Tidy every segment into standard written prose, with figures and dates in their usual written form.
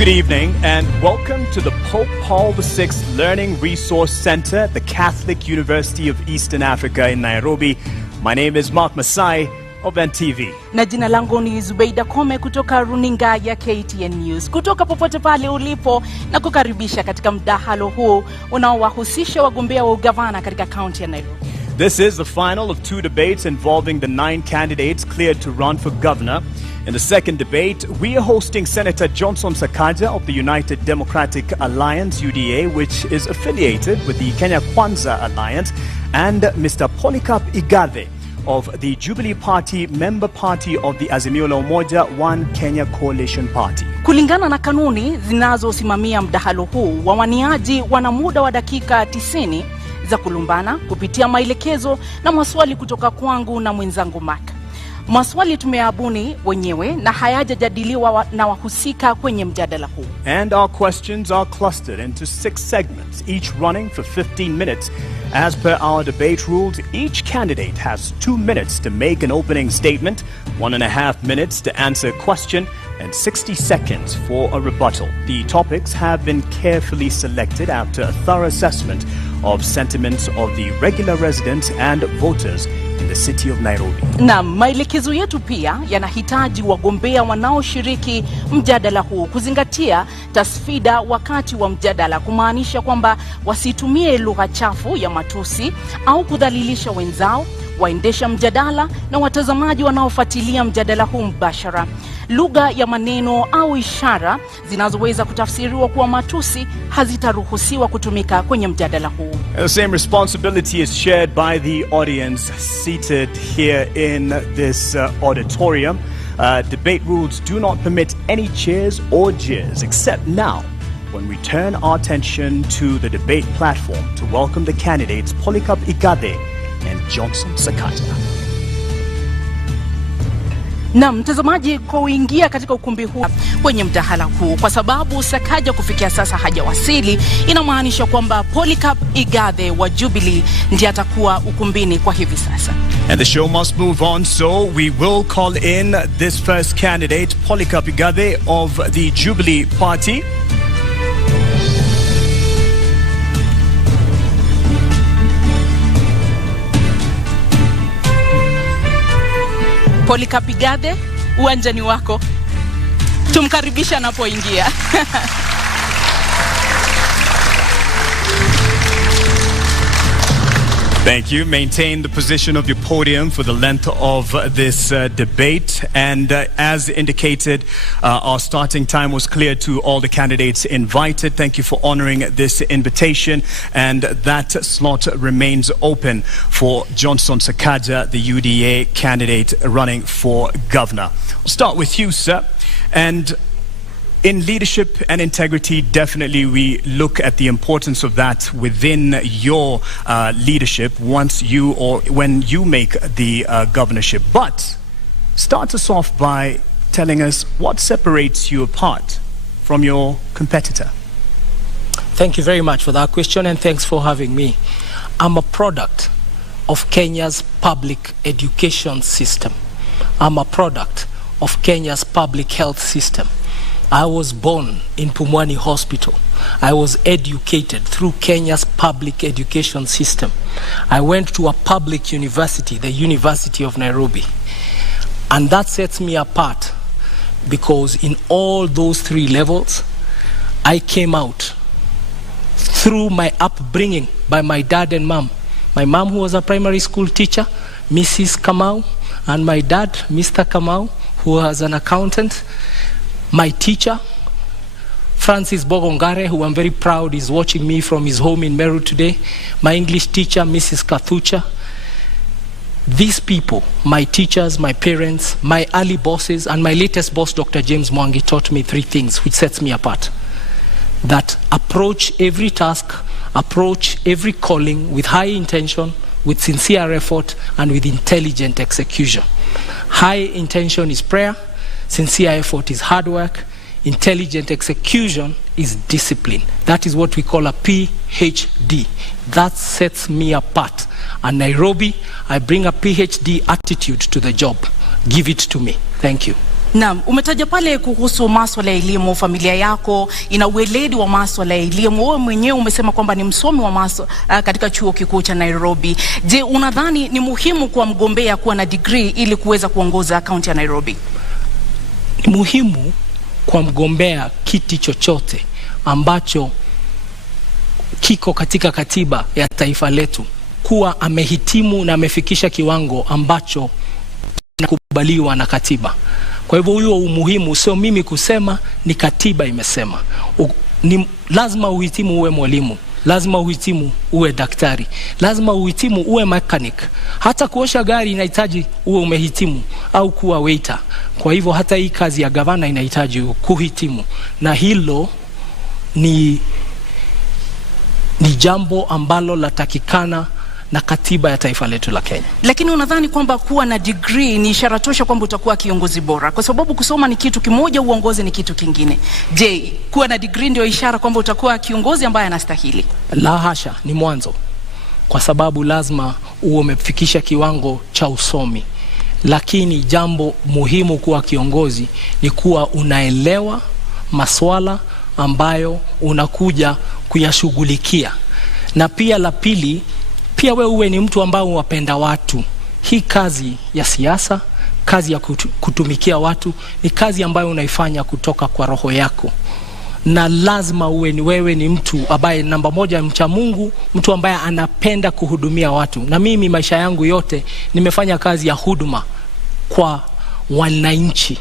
Good evening and welcome to the Pope Paul VI Learning Resource Center, the Catholic University of Eastern Africa in Nairobi. My name is Mark Masai of NTV. Na jina langu ni Zubeida Kome kutoka runinga ya KTN News. Kutoka popote pale ulipo na kukaribisha katika mdahalo huu unaowahusisha wagombea wa ugavana katika kaunti ya Nairobi. This is the final of two debates involving the 9 candidates cleared to run for governor. In the second debate, we are hosting Senator Johnson Sakaja of the United Democratic Alliance, UDA, which is affiliated with the Kenya Kwanza Alliance, and Mr. Polycarp Igathe of the Jubilee Party, member party of the Azimio la Umoja One Kenya Coalition Party. Kulingana na kanuni zinazosimamia mdahalo huu, wawaniaji wana muda wa dakika 90 za kulumbana kupitia maelekezo na maswali kutoka kwangu na mwenzangu Mark. Maswali tumeabuni wenyewe na hayajajadiliwa na wahusika kwenye mjadala huu. And our questions are clustered into 6 segments, each running for 15 minutes. As per our debate rules, each candidate has 2 minutes to make an opening statement, 1.5 minutes to answer a question, and 60 seconds for a rebuttal. The topics have been carefully selected after a thorough assessment of sentiments of the regular residents and voters in the city of Nairobi. Na maelekezo yetu pia yanahitaji wagombea wanaoshiriki mjadala huu kuzingatia tasfida wakati wa mjadala, kumaanisha kwamba wasitumie lugha chafu ya matusi au kudhalilisha wenzao, waendesha mjadala na watazamaji wanaofuatilia mjadala huu mbashara. Lugha ya maneno au ishara zinazoweza kutafsiriwa kuwa matusi hazitaruhusiwa kutumika kwenye mjadala huu. The same responsibility is shared by the audience seated here in this auditorium. Debate rules do not permit any cheers or jeers, except now when we turn our attention to the debate platform to welcome the candidates Polycarp Igathe and Johnson Sakaja. Na mtazamaji, kuingia katika ukumbi huu kwenye mdahala huu, kwa sababu Sakaja kufikia sasa hajawasili, inamaanisha kwamba Polycarp Igathe wa Jubilee ndiye atakuwa ukumbini kwa hivi sasa. And the show must move on, so we will call in this first candidate, Polycarp Igathe of the Jubilee Party. Polycarp Igathe, uwanjani wako. Tumkaribisha anapoingia. Thank you. Maintain the position of your podium for the length of this debate. And as indicated, our starting time was clear to all the candidates invited. Thank you for honoring this invitation. And that slot remains open for Johnson Sakaja, the UDA candidate running for governor. I'll start with you, sir. And in leadership and integrity, definitely we look at the importance of that within your leadership once you or when you make the governorship. But start us off by telling us what separates you apart from your competitor. Thank you very much for that question, and thanks for having me. I'm a product of Kenya's public education system. I'm a product of Kenya's public health system. I was born in Pumwani Hospital. I was educated through Kenya's public education system. I went to a public university, the University of Nairobi. And that sets me apart because in all those 3 levels, I came out through my upbringing by my dad and mom. My mom, who was a primary school teacher, Mrs. Kamau, and my dad, Mr. Kamau, who was an accountant. My teacher, Francis Bogongare, who I'm very proud is watching me from his home in Meru today. My English teacher, Mrs. Kathucha. These people, my teachers, my parents, my early bosses, and my latest boss, Dr. James Mwangi, taught me 3 things which sets me apart. That approach every task, approach every calling with high intention, with sincere effort, and with intelligent execution. High intention is prayer. Sincere effort is hard work. Intelligent execution is discipline. That is what we call a PhD. That sets me apart. And Nairobi, I bring a PhD attitude to the job. Give it to me. Thank you. Naam, umetaja pale kuhusu masuala ya elimu. Familia yako ina ueledi wa masuala ya elimu. Wewe mwenyewe umesema kwamba ni msomi wa katika chuo kikuu cha Nairobi. Je, unadhani ni muhimu kwa mgombea kuwa na degree ili kuweza kuongoza kaunti ya Nairobi? Ni muhimu kwa mgombea kiti chochote ambacho kiko katika katiba ya taifa letu kuwa amehitimu na amefikisha kiwango ambacho kinakubaliwa na katiba. Kwa hivyo huo umuhimu sio mimi kusema, ni katiba imesema. Ni lazima uhitimu uwe mwalimu, lazima uhitimu uwe daktari, lazima uhitimu uwe mechanic. Hata kuosha gari inahitaji uwe umehitimu, au kuwa waiter. Kwa hivyo hata hii kazi ya gavana inahitaji kuhitimu, na hilo ni jambo ambalo latakikana na katiba ya taifa letu la Kenya. Lakini unadhani kwamba kuwa na degree ni ishara tosha kwamba utakuwa kiongozi bora? Kwa sababu kusoma ni kitu kimoja, uongozi ni kitu kingine. Je, kuwa na degree ndio ishara kwamba utakuwa kiongozi ambaye anastahili? La hasha, ni mwanzo. Kwa sababu lazima uwe umefikisha kiwango cha usomi. Lakini jambo muhimu kuwa kiongozi ni kuwa unaelewa masuala ambayo unakuja kuyashughulikia. Na pia la pili, pia wewe uwe ni mtu ambao wapenda watu. Hii kazi ya siasa, kazi ya kutumikia watu, ni kazi ambayo unaifanya kutoka kwa roho yako. Na lazima wewe ni mtu ambaye namba moja mcha Mungu, mtu ambaye anapenda kuhudumia watu. Na mimi maisha yangu yote nimefanya kazi ya huduma kwa wananchi.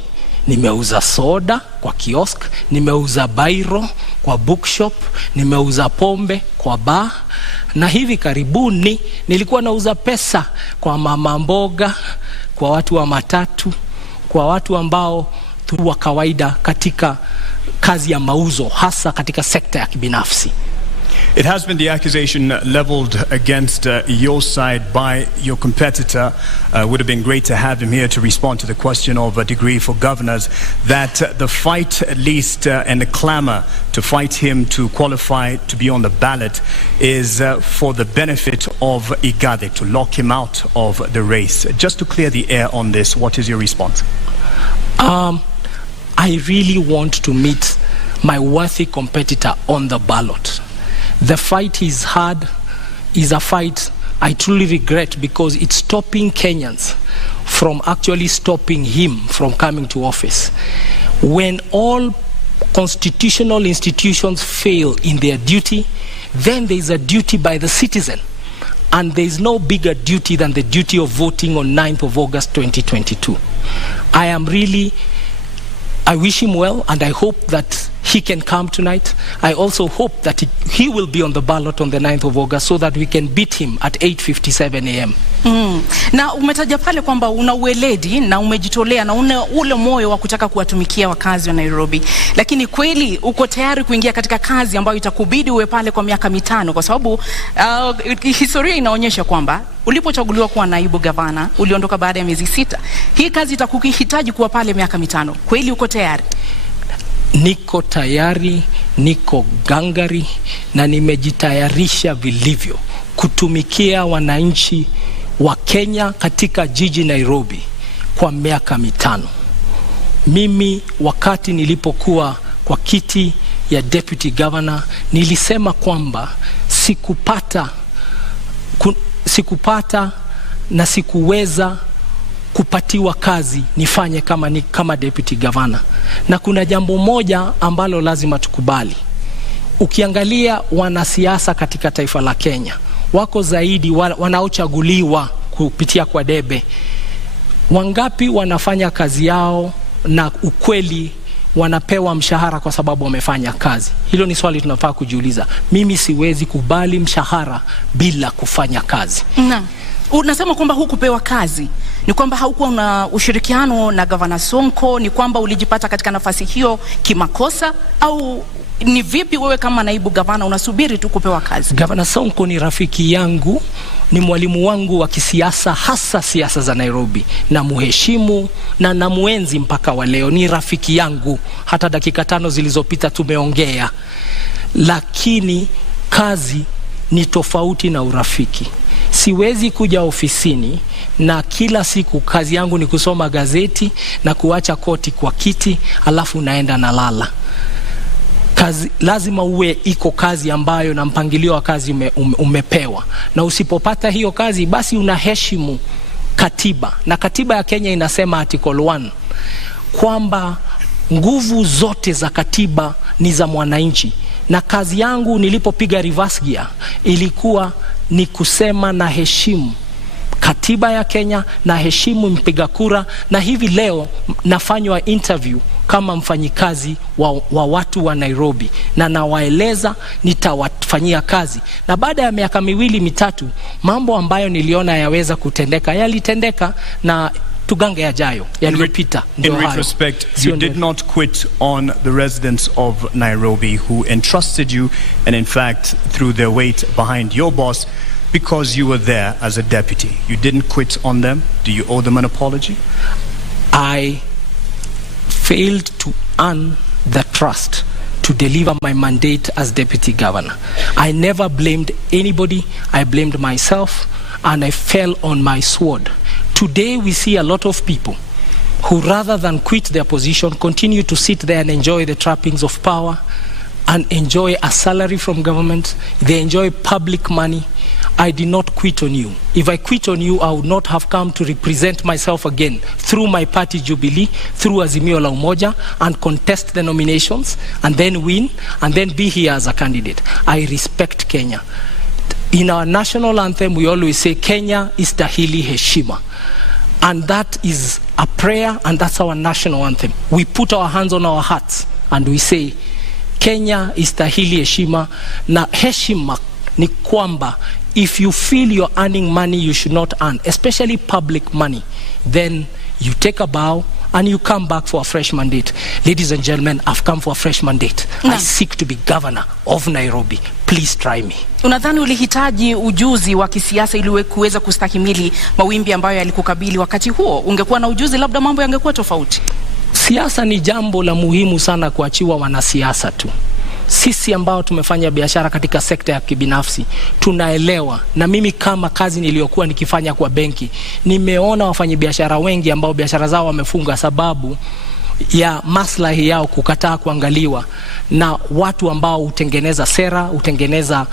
Nimeuza soda kwa kiosk, nimeuza bairo kwa bookshop, nimeuza pombe kwa bar, na hivi karibuni nilikuwa nauza pesa kwa mama mboga, kwa watu wa matatu, kwa watu ambao tu wa kawaida katika kazi ya mauzo, hasa katika sekta ya kibinafsi. It has been the accusation leveled against your side by your competitor. Would have been great to have him here to respond to the question of a degree for governors, that the fight at least and the clamor to fight him to qualify to be on the ballot is for the benefit of Igathe, to lock him out of the race. Just to clear the air on this, what is your response? I really want to meet my worthy competitor on the ballot. The fight he's had is a fight I truly regret, because it's stopping Kenyans from actually stopping him from coming to office. When all constitutional institutions fail in their duty, then there is a duty by the citizen. And there is no bigger duty than the duty of voting on 9th of August 2022. I wish him well, and I hope that he can come tonight. I also hope that he will be on the ballot on the 9th of August so that we can beat him at 8:57 a.m. Na umetaja pale kwamba una ueledi na umejitolea na una ule moyo wa kutaka kuwatumikia wakazi wa Nairobi. Lakini kweli uko tayari kuingia katika kazi ambayo itakubidi uwe pale kwa miaka 5? Kwa sababu historia inaonyesha kwamba ulipochaguliwa kuwa naibu gavana uliondoka baada ya miezi 6. Hii kazi itakuhitaji kuwa pale miaka 5. Kweli uko tayari? Niko tayari, niko gangari, na nimejitayarisha vilivyo kutumikia wananchi wa Kenya katika jiji Nairobi kwa miaka 5. Mimi wakati nilipokuwa kwa kiti ya deputy governor nilisema kwamba sikupata na sikuweza kupatiwa kazi nifanye kama deputy governor. Na kuna jambo moja ambalo lazima tukubali. Ukiangalia wanasiasa katika taifa la Kenya, wako zaidi wanaochaguliwa kupitia kwa debe. Wangapi wanafanya kazi yao na ukweli wanapewa mshahara kwa sababu wamefanya kazi? Hilo ni swali tunafaa kujiuliza. Mimi siwezi kubali mshahara bila kufanya kazi. Unasema kwamba hukupewa kazi, ni kwamba haukuwa na ushirikiano na Gavana Sonko? Ni kwamba ulijipata katika nafasi hiyo kimakosa, au ni vipi wewe kama naibu gavana unasubiri tu kupewa kazi? Gavana Sonko ni rafiki yangu, ni mwalimu wangu wa kisiasa, hasa siasa za Nairobi, na muheshimu na namuenzi mpaka wa leo. Ni rafiki yangu, hata dakika 5 zilizopita tumeongea. Lakini kazi ni tofauti na urafiki. Siwezi kuja ofisini na kila siku kazi yangu ni kusoma gazeti na kuacha koti kwa kiti alafu naenda na lala. Kazi, lazima uwe iko kazi ambayo na mpangilio wa kazi umepewa. Na usipopata hiyo kazi basi unaheshimu katiba. Na katiba ya Kenya inasema article 1 kwamba nguvu zote za katiba ni za mwananchi. Na kazi yangu nilipopiga reverse gear ilikuwa ni kusema na heshimu katiba ya Kenya, na heshimu mpiga kura. Na hivi leo nafanywa interview kama mfanyikazi wa watu wa Nairobi, na nawaeleza nitawafanyia kazi. Na baada ya miaka 2-3 mambo ambayo niliona yaweza kutendeka yalitendeka, na tugange yajayo yaliyopita. In retrospect, you did not quit on the residents of Nairobi who entrusted you and in fact threw their weight behind your boss because you were there as a deputy. You didn't quit on them. Do you owe them an apology? I failed to earn the trust to deliver my mandate as deputy governor. I never blamed anybody. I blamed myself, and I fell on my sword. Today we see a lot of people who, rather than quit their position, continue to sit there and enjoy the trappings of power and enjoy a salary from government. They enjoy public money. I did not quit on you. If I quit on you, I would not have come to represent myself again through my party Jubilee, through Azimio la Umoja, and contest the nominations and then win and then be here as a candidate. I respect Kenya. In our national anthem, we always say Kenya istahili heshima. And that is a prayer, and that's our national anthem. We put our hands on our hearts and we say Kenya istahili heshima. Na heshima ni kwamba if you feel you're earning money you should not earn, especially public money, then you take a bow and you come back for a fresh mandate. Ladies and gentlemen, I've come for a fresh mandate. I seek to be governor of Nairobi. Please try me. Unadhani ulihitaji ujuzi wa kisiasa ili kuweza kustahimili mawimbi ambayo yalikukabili wakati huo? Ungekuwa na ujuzi labda mambo yangekuwa tofauti. Siasa ni jambo la muhimu sana kuachiwa wanasiasa tu. Sisi ambao tumefanya biashara katika sekta ya kibinafsi tunaelewa, na mimi kama kazi niliyokuwa nikifanya kwa benki nimeona wafanyabiashara wengi ambao biashara zao wamefunga sababu ya maslahi yao kukataa kuangaliwa na watu ambao utengeneza sera, utengeneza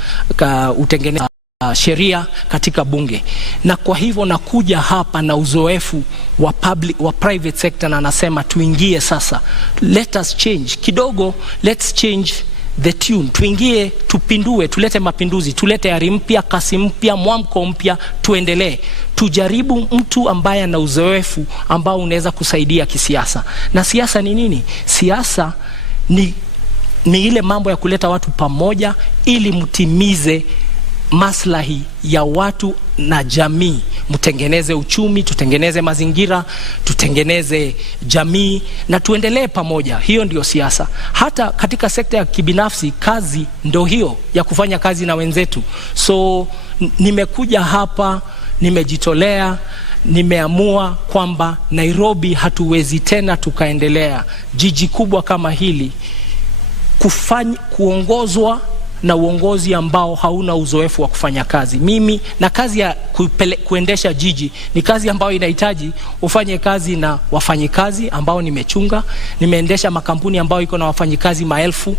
sheria katika bunge. Na kwa hivyo nakuja hapa na uzoefu wa private sector, na nasema tuingie sasa, let us change kidogo, let's change the tune, tuingie, tupindue, tulete mapinduzi, tulete ari mpya, kasi mpya, mwamko mpya, tuendelee. Tujaribu mtu ambaye ana uzoefu ambao unaweza kusaidia kisiasa. Na siasa ni nini? Siasa ni ile mambo ya kuleta watu pamoja ili mtimize maslahi ya watu na jamii. Mtengeneze uchumi, tutengeneze mazingira, tutengeneze jamii na tuendelee pamoja. Hiyo ndio siasa. Hata katika sekta ya kibinafsi kazi ndio hiyo ya kufanya kazi na wenzetu. So nimekuja hapa, nimejitolea, nimeamua kwamba Nairobi hatuwezi tena tukaendelea jiji kubwa kama hili kuongozwa na uongozi ambao hauna uzoefu wa kufanya kazi. Mimi na kazi ya kuendesha jiji ni kazi ambayo inahitaji ufanye kazi na wafanyikazi ambao nimechunga. Nimeendesha makampuni ambayo iko na wafanyikazi maelfu,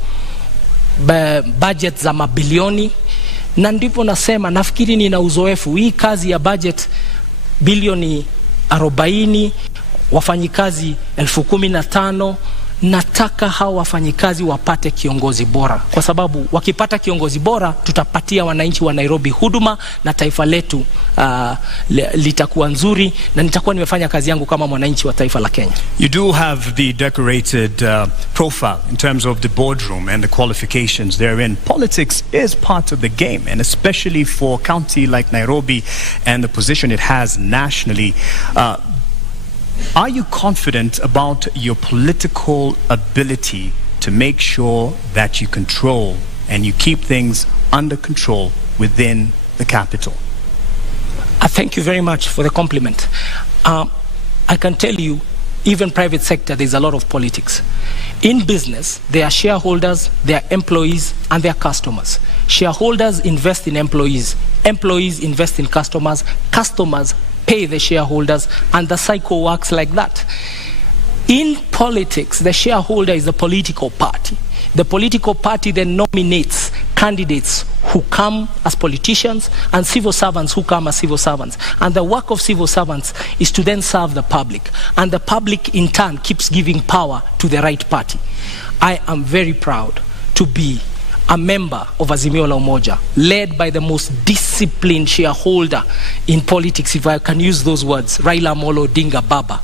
budget za mabilioni, na ndipo nasema nafikiri nina uzoefu. Hii kazi ya budget bilioni 40, wafanyikazi 15,000, nataka hao wafanyikazi wapate kiongozi bora, kwa sababu wakipata kiongozi bora tutapatia wananchi wa Nairobi huduma na taifa letu litakuwa nzuri, na nitakuwa nimefanya kazi yangu kama mwananchi wa taifa la Kenya. You do have the decorated profile in terms of the boardroom and the qualifications therein. Politics is part of the game, and especially for a county like Nairobi and the position it has nationally. Are you confident about your political ability to make sure that you control and you keep things under control within the capital? Thank you very much for the compliment. I can tell you, even private sector, there's a lot of politics. In business, there are shareholders, there are employees, and there are customers. Shareholders invest in employees. Employees invest in customers. Customers pay the shareholders, and the cycle works like that. In politics, the shareholder is the political party. The political party then nominates candidates who come as politicians and civil servants who come as civil servants. And the work of civil servants is to then serve the public. And the public in turn keeps giving power to the right party. I am very proud to be a member of Azimio la Umoja, led by the most disciplined shareholder in politics, if I can use those words, Raila Amolo Odinga Baba.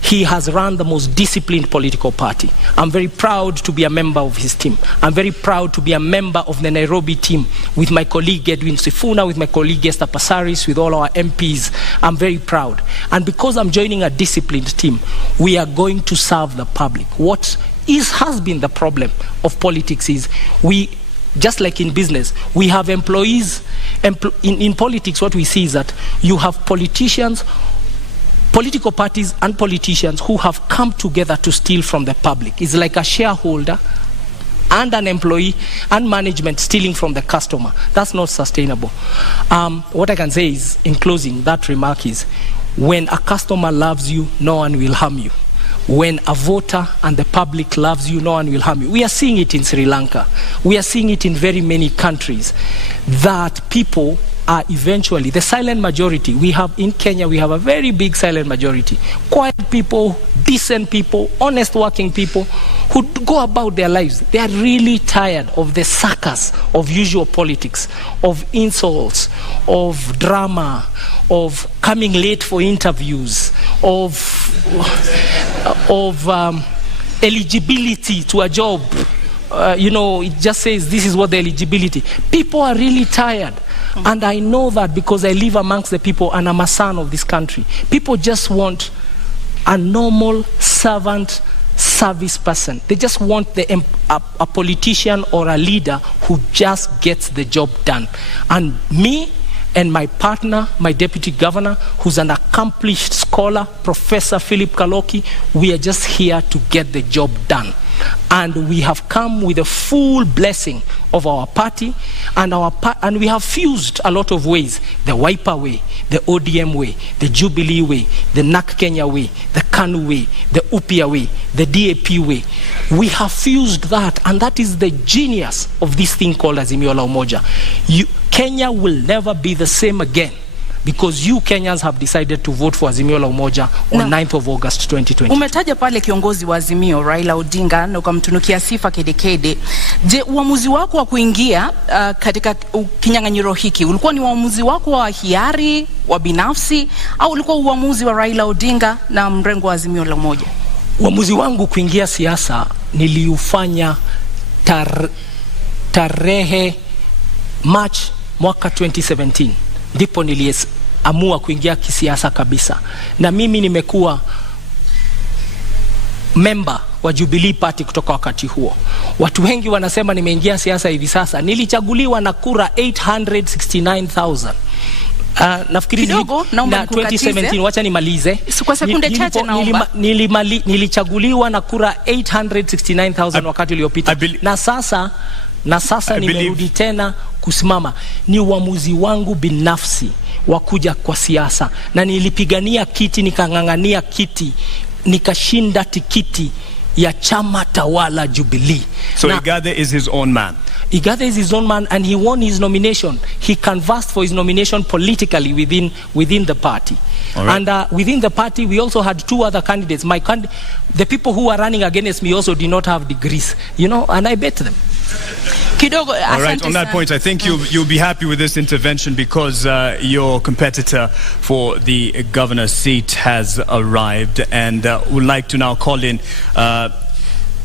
He has run the most disciplined political party. I'm very proud to be a member of his team. I'm very proud to be a member of the Nairobi team with my colleague Edwin Sifuna, with my colleague Esther Passaris, with all our MPs. I'm very proud. And because I'm joining a disciplined team, we are going to serve the public. What has been the problem of politics is just like in business, we have employees. In politics, what we see is that you have politicians, political parties and politicians who have come together to steal from the public. It's like a shareholder and an employee and management stealing from the customer. That's not sustainable. What I can say is, in closing, that remark is, when a customer loves you, no one will harm you. When a voter and the public loves you, no one will harm you. We are seeing it in Sri Lanka. We are seeing it in very many countries, that people are eventually the silent majority. We have in Kenya, we have a very big silent majority. Quiet people, decent people, honest working people who go about their lives. They are really tired of the circus of usual politics, of insults, of drama, of coming late for interviews, of eligibility to a job. It just says this is what the eligibility. People are really tired. And I know that because I live amongst the people and I'm a son of this country. People just want a normal servant service person. They just want a politician or a leader who just gets the job done. And me and my partner, my deputy governor, who's an accomplished scholar, Professor Philip Kaloki, we are just here to get the job done. And we have come with a full blessing of our party, and we have fused a lot of ways: the Wiper way, the ODM way, the Jubilee way, the NAK Kenya way, the KANU way, the UPIA way, the DAP way. We have fused that, and that is the genius of this thing called Azimio la Umoja. Kenya will never be the same again, because you Kenyans have decided to vote for Azimio la Umoja on 9th of August 2020. Umetaja pale kiongozi wa Azimio Raila Odinga na ukamtunukia sifa kedekede. Je, uamuzi wako wa kuingia katika kinyang'anyiro hiki ulikuwa ni uamuzi wako wa hiari, wa binafsi, au ulikuwa uamuzi wa Raila Odinga na mrengo wa Azimio la Umoja? Uamuzi wangu kuingia siasa niliufanya tarehe March mwaka 2017. Ndipo niliamua kuingia kisiasa kabisa. Na mimi nimekuwa member wa Jubilee Party kutoka wakati huo. Watu wengi wanasema nimeingia siasa hivi sasa. Nilichaguliwa na kura 869,000. Nafikiri na 2017, wacha nimalize. Kwa sekunde chache naomba. Nilichaguliwa na kura 869,000 wakati uliopita. Na sasa nimerudi tena kusimama. Ni uamuzi wangu binafsi wa kuja kwa siasa, na nilipigania kiti, nikang'ang'ania kiti, nikashinda tikiti ya chama tawala Jubilee. So Igathe is his own man. Igathe is his own man, and he won his nomination. He canvassed for his nomination politically within the party. Right. And within the party, we also had two other candidates. The people who were running against me also did not have degrees, and I bet them. All right, on that point, I think you'll be happy with this intervention, because your competitor for the governor's seat has arrived, and would like to now call in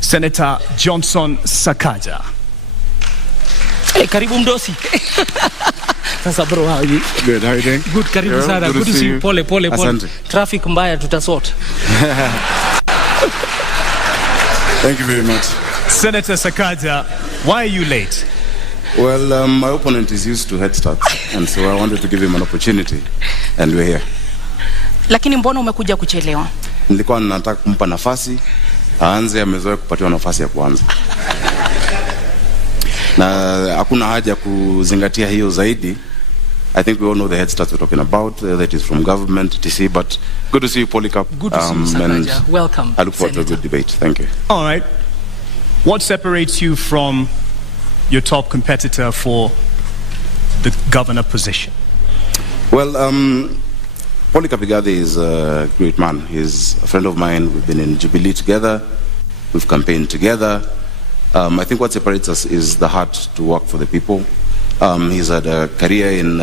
Senator Johnson Sakaja. Hey, karibu mdosi. Sasa bro, how are you? Good, how are you doing? Good, karibu sana. Good to see you. Pole. Traffic mbaya tutasort. Thank you very much. Senator Sakaja, why are you late? Well, my opponent is used to head starts, and so I wanted to give him an opportunity, and we're here. Lakini mbona umekuja kuchelewa? Nilikuwa nataka kumpa nafasi aanze, amezoea kupatiwa nafasi ya kwanza. Na hakuna haja kuzingatia hiyo zaidi. I think we all know the head starts we're talking about, that is from government, TC, but good to see you, Polycarp. Good to see you, Sakaja. Welcome, I look forward to a good debate. Thank you. All right. What separates you from your top competitor for the governor position? Well, Polycarp Igathe is a great man. He's a friend of mine. We've been in Jubilee together. We've campaigned together. I think what separates us is the heart to work for the people. He's had a career in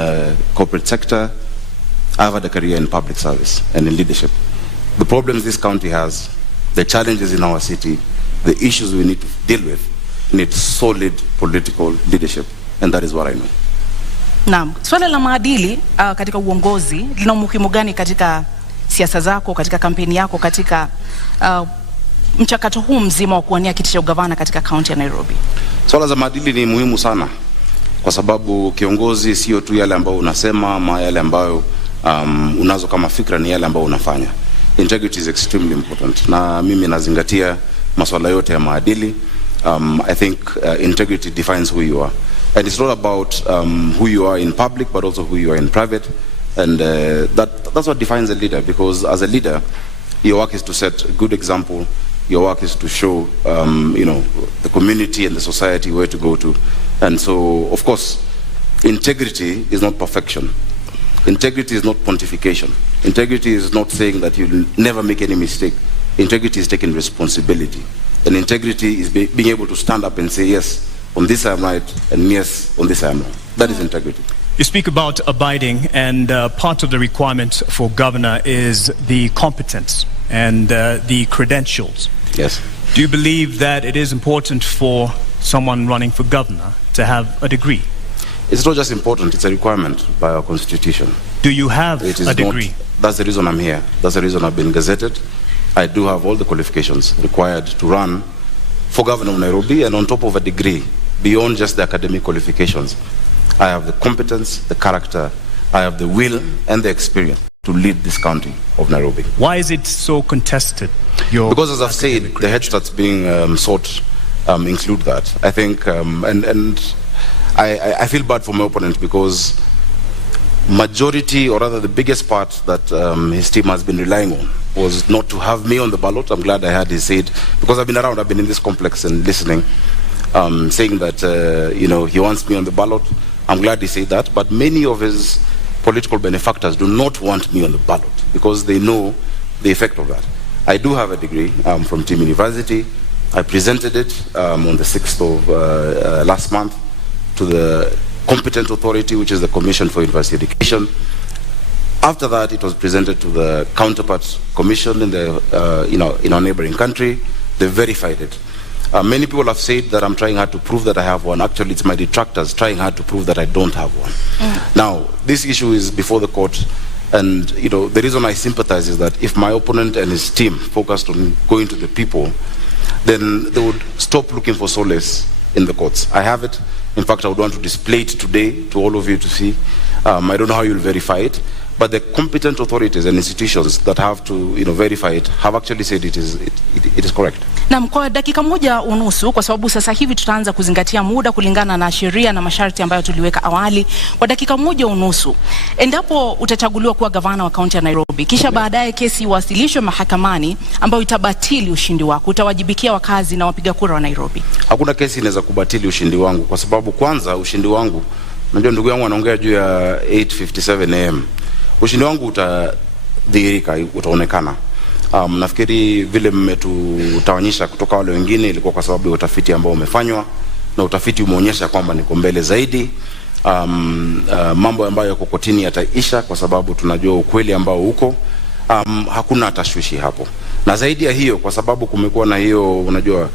corporate sector. I've had a career in public service and in leadership. The problems this county has, the challenges in our city, the issues we need to deal with, need solid political leadership, and that is what I know. Naam, swala la maadili katika uongozi lina umuhimu gani katika siasa zako, katika kampeni yako, katika mchakato huu mzima wa kuwania kiti cha ugavana katika kaunti ya Nairobi? Swala za maadili ni muhimu sana, kwa sababu kiongozi sio tu yale ambayo unasema ama yale ambayo unazo kama fikra, ni yale ambayo unafanya. Integrity is extremely important, na mimi nazingatia masuala yote ya maadili. I think integrity defines who you are, and it's not about who you are in public but also who you are in private, and that's what defines a leader, because as a leader your work is to set a good example. Your work is to show the community and the society where to go to. And so, of course, integrity is not perfection. Integrity is not pontification. Integrity is not saying that you'll never make any mistake. Integrity is taking responsibility. And integrity is being able to stand up and say, yes, on this I am right, and yes, on this I am wrong. That is integrity. You speak about abiding, and part of the requirement for governor is the competence and the credentials. Yes. Do you believe that it is important for someone running for governor to have a degree? It's not just important, it's a requirement by our constitution. Do you have a degree? That's the reason I'm here. That's the reason I've been gazetted. I do have all the qualifications required to run for governor of Nairobi, and on top of a degree, beyond just the academic qualifications, I have the competence, the character, I have the will and the experience to lead this county of Nairobi. Why is it so contested? Because, as I've said, the head starts being sought include that. I think, and I feel bad for my opponent, because majority, or rather the biggest part that his team has been relying on was not to have me on the ballot. I'm glad I had his aid, because I've been around, I've been in this complex and listening, saying that he wants me on the ballot. I'm glad he said that, but many of his political benefactors do not want me on the ballot because they know the effect of that. I do have a degree from Team University. I presented it on the 6th of last month to the competent authority, which is the Commission for University Education. After that, it was presented to the counterpart commission in the in our neighboring country. They verified it. Many people have said that I'm trying hard to prove that I have one. Actually, it's my detractors trying hard to prove that I don't have one. Now, this issue is before the court, and the reason I sympathize is that if my opponent and his team focused on going to the people, then they would stop looking for solace in the courts. I have it. In fact, I would want to display it today to all of you to see. I don't know how you'll verify it, but the competent authorities and institutions that have to verify it have actually said it is correct. Na kwa dakika moja unusu, kwa sababu sasa hivi tutaanza kuzingatia muda kulingana na sheria na masharti ambayo tuliweka awali. Kwa dakika moja unusu, endapo utachaguliwa kuwa gavana wa kaunti ya Nairobi, kisha baadaye kesi iwasilishwe mahakamani ambayo itabatili ushindi wako, utawajibikia wakazi na wapiga kura wa Nairobi? Hakuna kesi inaweza kubatili ushindi wangu, kwa sababu kwanza ushindi wangu, najua ndugu yangu anaongea juu ya 8:57 am. Ushindi wangu utadhihirika, utaonekana. Nafikiri vile mmetutawanyisha kutoka wale wengine ilikuwa kwa sababu ya utafiti ambao umefanywa, na utafiti umeonyesha kwamba niko mbele zaidi. Mambo ambayo yako kotini yataisha kwa sababu tunajua ukweli ambao uko. Hakuna tashwishi hapo. Na zaidi ya hiyo, kwa sababu kumekuwa na hiyo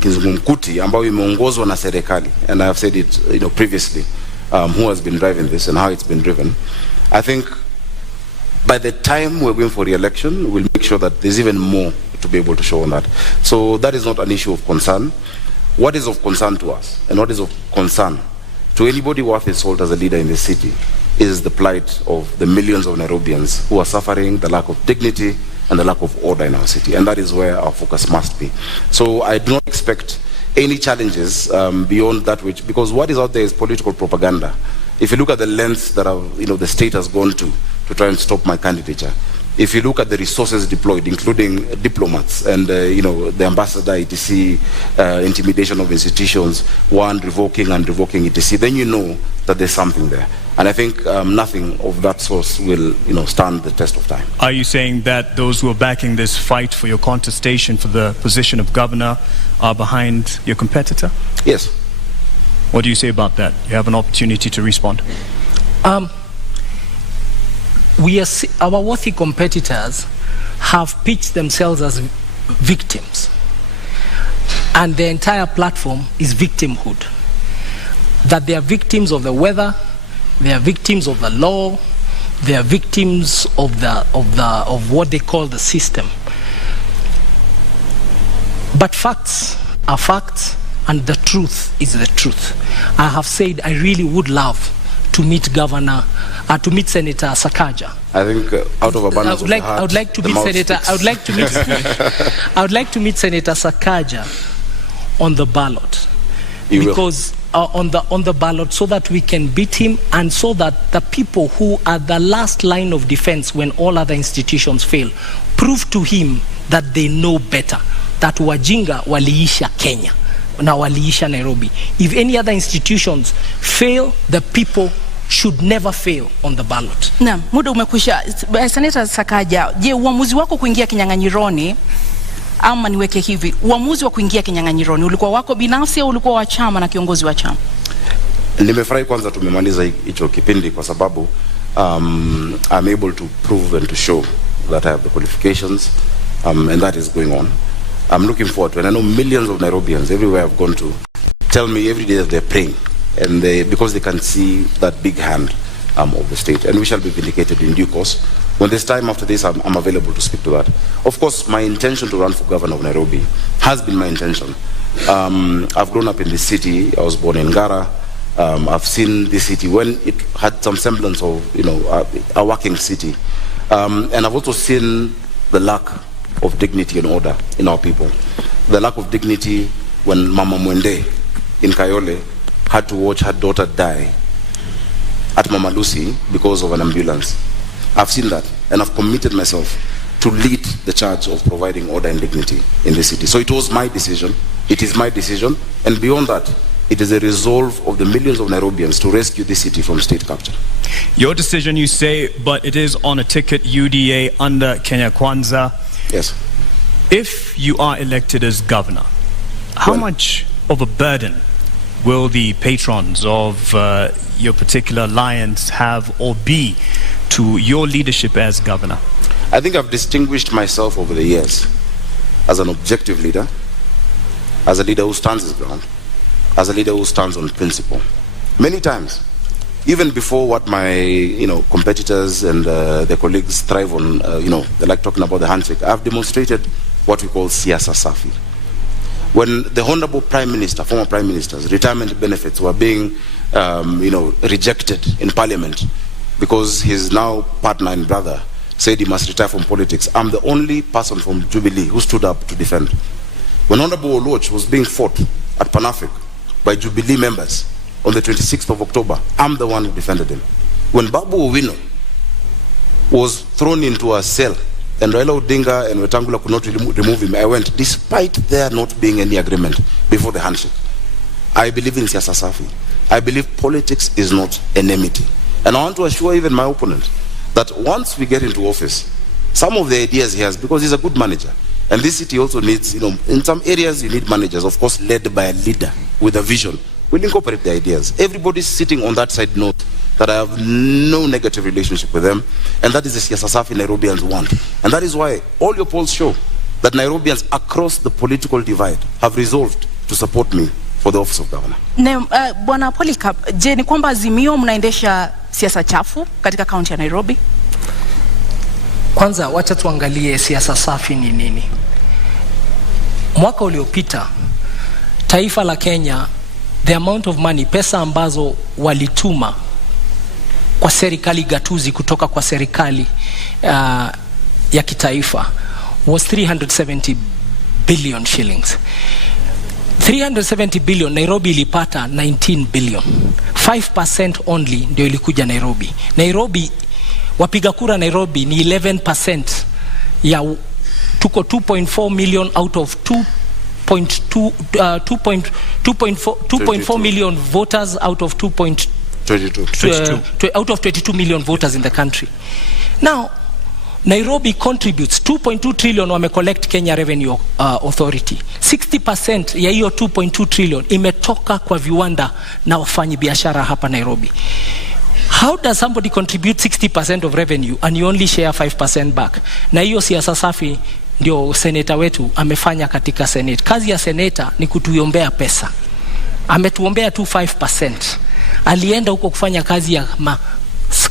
kizungumkuti ambayo imeongozwa na serikali, and I have said it previously, who has been driving this and how it's been driven. I think by the time we're going for re-election, we'll make sure that there's even more to be able to show on that. So that is not an issue of concern. What is of concern to us, and what is of concern to anybody worth his salt as a leader in this city, is the plight of the millions of Nairobians who are suffering the lack of dignity and the lack of order in our city. And that is where our focus must be. So I do not expect any challenges beyond that, because what is out there is political propaganda. If you look at the lengths that the state has gone to try and stop my candidature, if you look at the resources deployed, including diplomats and the ambassador, etc., intimidation of institutions, revoking and revoking, etc., then you know that there's something there. And I think nothing of that source will stand the test of time. Are you saying that those who are backing this fight for your contestation for the position of governor are behind your competitor? Yes. What do you say about that? You have an opportunity to respond. Our worthy competitors have pitched themselves as victims, and the entire platform is victimhood. That they are victims of the weather, they are victims of the law, they are victims of what they call the system. But facts are facts, and the truth is the truth. I have said I really would love to meet Senator Sakaja. I think out of abundance I would like to meet Senator Sakaja on the ballot. Because on the ballot, so that we can beat him, and so that the people who are the last line of defense when all other institutions fail prove to him that they know better, that wajinga waliisha Kenya na waliisha Nairobi. If any other institutions fail, the people should never fail on the ballot. Na muda umekwisha. Senator Sakaja, je, uamuzi wako kuingia kinyang'anyironi, ama niweke hivi, uamuzi wa kuingia kinyang'anyironi ulikuwa wako binafsi au ulikuwa wa chama na kiongozi wa chama? Nimefurahi kwanza tumemaliza hicho kipindi kwa sababu I'm able to prove and to show that I have the qualifications, and that is going on. I'm looking forward to it. And I know millions of Nairobians everywhere I've gone to tell me every day that they're praying, and because they can see that big hand of the state, and we shall be vindicated in due course. When there's time after this, I'm available to speak to that. Of course, my intention to run for governor of Nairobi has been my intention. I've grown up in this city. I was born in Ngara. I've seen this city when it had some semblance of a working city, and I've also seen the lack of dignity and order in our people. The lack of dignity when Mama Mwende in Kayole had to watch her daughter die at Mama Lucy because of an ambulance. I've seen that, and I've committed myself to lead the charge of providing order and dignity in the city. So it was my decision, it is my decision, and beyond that, it is a resolve of the millions of Nairobians to rescue this city from state capture. Your decision, you say, but it is on a ticket UDA under Kenya Kwanza. Yes. If you are elected as governor, how much of a burden will the patrons of your particular alliance have or be to your leadership as governor? I think I've distinguished myself over the years as an objective leader, as a leader who stands his ground, as a leader who stands on principle. Many times, even before what my competitors and their colleagues thrive on, they like talking about the handshake, I've demonstrated what we call siasa safi. When the Honorable Prime Minister, former Prime Minister's retirement benefits were being rejected in Parliament because his now partner and brother said he must retire from politics, I'm the only person from Jubilee who stood up to defend. When Honorable Oloch was being fought at Pan-Afric by Jubilee members on the 26th of October, I'm the one who defended him. When Babu Owino was thrown into a cell and Raila Odinga and Wetangula could not remove him, I went, despite there not being any agreement before the handshake. I believe in siasa safi. I believe politics is not enmity. And I want to assure even my opponent that once we get into office, some of the ideas he has, because he's a good manager, and this city also needs, in some areas you need managers, of course, led by a leader with a vision. We'll incorporate the ideas. Everybody sitting on that side knows that I have no negative relationship with them, and that is the siasa safi Nairobians want. And that is why all your polls show that Nairobians across the political divide have resolved to support me for the office of governor. Bwana Polycarp, je, ni kwamba Azimio mnaendesha siasa chafu katika kaunti ya Nairobi? Kwanza wacha tuangalie siasa safi ni nini. Mwaka uliopita taifa la Kenya, the amount of money, pesa ambazo walituma kwa serikali gatuzi kutoka kwa serikali ya kitaifa was 370 billion shillings. 370 billion, Nairobi ilipata 19 billion. 5% only ndio ilikuja Nairobi. Nairobi, wapiga kura Nairobi ni 11% ya tuko 2.4 million out of 2.4 million voters out of 22 million voters in the country. Now, Nairobi contributes 2.2 trillion wame collect Kenya Revenue Authority. 60% ya hiyo 2.2 trillion imetoka kwa viwanda na wafanyi biashara hapa Nairobi. How does somebody contribute 60% of revenue and you only share 5% back? Na hiyo siasa safi ndio senator wetu amefanya katika Senate. Kazi ya senator ni kutuombea pesa. Ametuombea tu 5%. Alienda huko kufanya kazi ya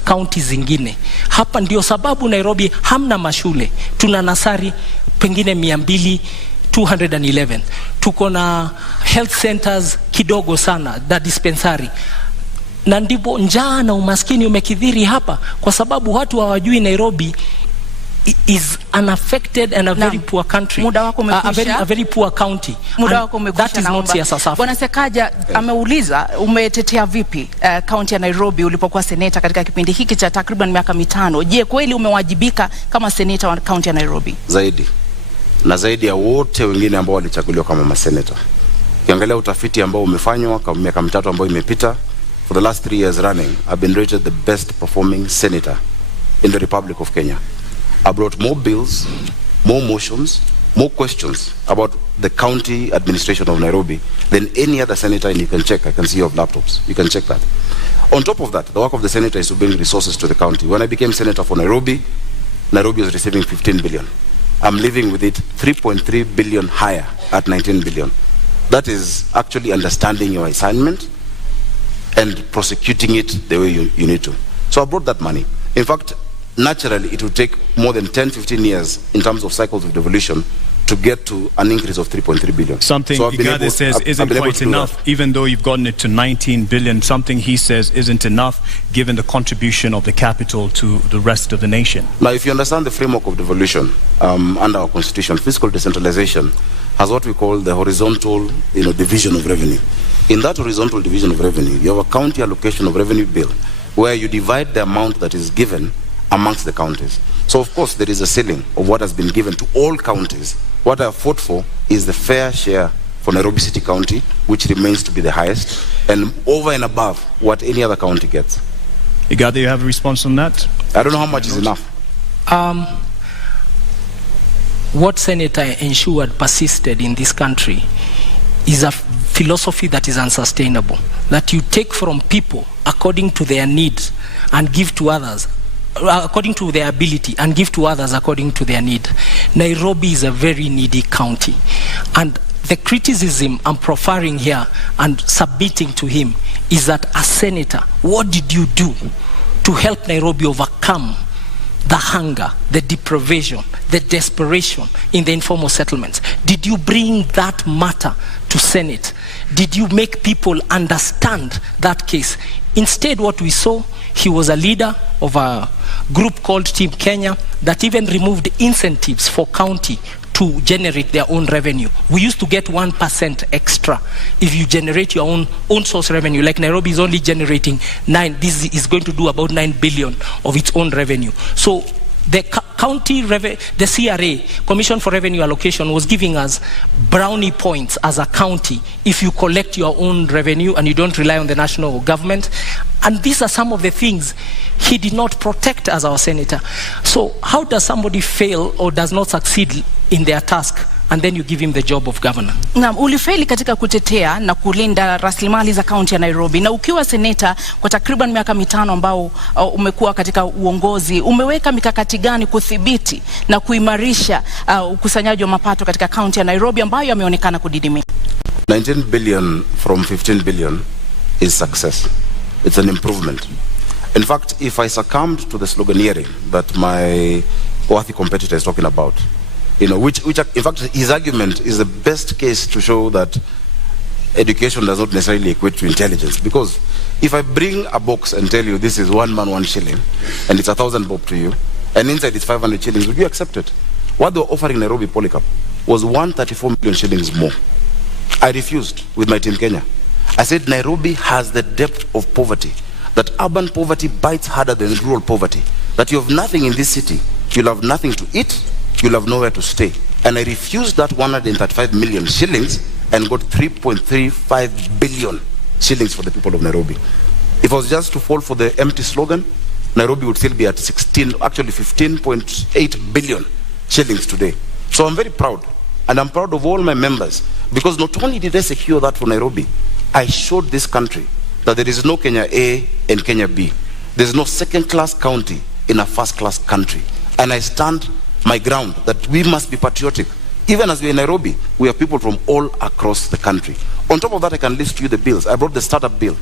county zingine. Hapa ndio sababu Nairobi hamna mashule. Tuna nasari pengine 211. Tuko na health centers kidogo sana, da dispensary. Na ndipo njaa na umaskini umekithiri hapa kwa sababu watu hawajui Nairobi is unaffected and a very poor country. Muda wako umekwisha. A very poor county. Muda wako umekwisha. That is not siasa safi. Bwana Sakaja ameuliza umetetea vipi county ya Nairobi ulipokuwa seneta katika kipindi hiki cha takriban miaka 5. Je, kweli umewajibika kama seneta wa county ya Nairobi? Zaidi. Na zaidi ya wote wengine ambao walichaguliwa kama maseneta. Ukiangalia utafiti ambao umefanywa kwa miaka 3 ambayo imepita, for the last 3 years running, I've been rated the best performing senator in the Republic of Kenya. I brought more bills, more motions, more questions about the county administration of Nairobi than any other senator, and you can check. I can see you have laptops. You can check that. On top of that, the work of the senator is to bring resources to the county. When I became senator for Nairobi, Nairobi was receiving 15 billion. I'm living with it 3.3 billion higher at 19 billion. That is actually understanding your assignment and prosecuting it the way you need to. So I brought that money. In fact, naturally, it will take more than 10-15 years in terms of cycles of devolution to get to an increase of 3.3 billion. Something Igathe says isn't quite enough, even though you've gotten it to 19 billion. Something he says isn't enough, given the contribution of the capital to the rest of the nation. Now, if you understand the framework of devolution under our constitution, fiscal decentralization has what we call the horizontal, division of revenue. In that horizontal division of revenue, you have a county allocation of revenue bill, where you divide the amount that is given amongst the counties. So of course there is a ceiling of what has been given to all counties. What I have fought for is the fair share for Nairobi City County, which remains to be the highest, and over and above what any other county gets. Igathe, you have a response on that? I don't know how much is enough. What Senator ensured persisted in this country is a philosophy that is unsustainable. That you take from people according to their needs and give to others according to their ability and give to others according to their need. Nairobi is a very needy county, and the criticism I'm proffering here and submitting to him is that as senator, what did you do to help Nairobi overcome the hunger, the deprivation, the desperation in the informal settlements? Did you bring that matter to Senate? Did you make people understand that case? Instead, what we saw, he was a leader of a group called Team Kenya that even removed incentives for county to generate their own revenue. We used to get 1% extra if you generate your own source revenue. Like Nairobi is only generating 9. This is going to do about 9 billion of its own revenue. So the county the CRA, Commission for Revenue Allocation, was giving us brownie points as a county if you collect your own revenue and you don't rely on the national government. And these are some of the things he did not protect as our senator. So how does somebody fail or does not succeed in their task and then you give him the job of governor? Na ulifeli katika kutetea na kulinda rasilimali za kaunti ya Nairobi, na ukiwa seneta kwa takriban miaka 5 ambao umekuwa katika uongozi, umeweka mikakati gani kudhibiti na kuimarisha ukusanyaji wa mapato katika kaunti ya Nairobi ambayo yameonekana kudidimia? 19 billion from 15 billion is success. It's an improvement. In fact, if I succumbed to the sloganeering that my worthy competitor is talking about, which in fact his argument is the best case to show that education does not necessarily equate to intelligence. Because if I bring a box and tell you this is 1 man 1 shilling and it's 1,000 bob to you, and inside it's 500 shillings, would you accept it? What they were offering Nairobi, Polycarp, was 134 million shillings more. I refused with my team Kenya. I said Nairobi has the depth of poverty, that urban poverty bites harder than rural poverty, that you have nothing in this city, you'll have nothing to eat, you'll have nowhere to stay. And I refused that 135 million shillings and got 3.35 billion shillings for the people of Nairobi. If I was just to fall for the empty slogan, Nairobi would still be at 15.8 billion shillings today. So I'm very proud, and I'm proud of all my members, because not only did I secure that for Nairobi, I showed this country that there is no Kenya A and Kenya B. There's no second-class county in a first-class country. And I stand my ground that we must be patriotic. Even as we're in Nairobi, we have people from all across the country. On top of that, I can list to you the bills. I brought the startup bill.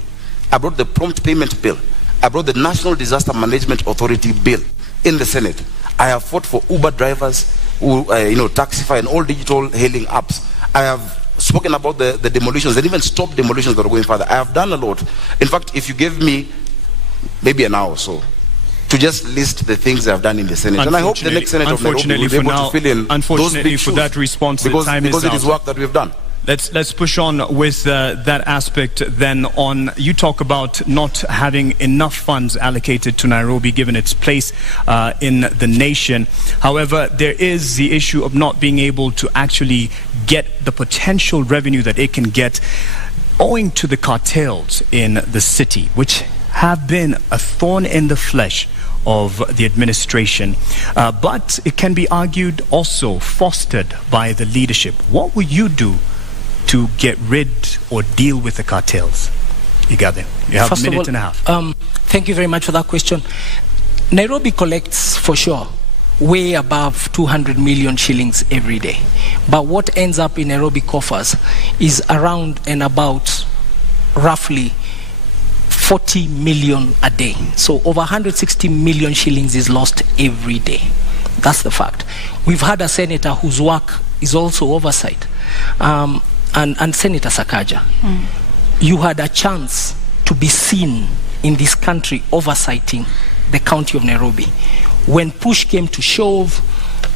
I brought the prompt payment bill. I brought the National Disaster Management Authority bill in the Senate. I have fought for Uber drivers, Taxify and all digital hailing apps. I have spoken about the demolitions and even stopped demolitions that are going further. I have done a lot. In fact, if you give me maybe an hour or so to just list the things I have done in the Senate, and I hope the next Senate of Nairobi will be able to fill in those big shoes, for that response, because it is work that we've done. Let's push on with that aspect then on. You talk about not having enough funds allocated to Nairobi given its place in the nation. However, there is the issue of not being able to actually get the potential revenue that it can get owing to the cartels in the city, which have been a thorn in the flesh of the administration, but it can be argued also fostered by the leadership. What will you do to get rid or deal with the cartels? Igathe, you have a minute and a half. Thank you very much for that question. Nairobi collects, for sure, way above 200 million shillings every day. But what ends up in Nairobi coffers is around and about roughly 40 million a day. So over 160 million shillings is lost every day. That's the fact. We've had a senator whose work is also oversight. And Senator Sakaja, you had a chance to be seen in this country oversighting the county of Nairobi. When push came to shove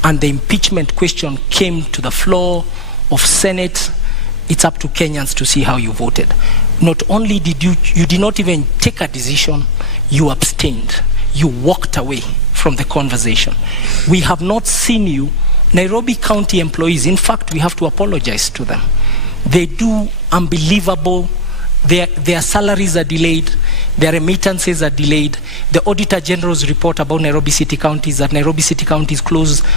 and the impeachment question came to the floor of Senate, it's up to Kenyans to see how you voted. Not only did you did not even take a decision, you abstained. You walked away from the conversation. We have not seen you. Nairobi County employees, in fact, we have to apologize to them. They do unbelievable. Their salaries are delayed. Their remittances are delayed. The Auditor General's report about Nairobi City County is that Nairobi City County's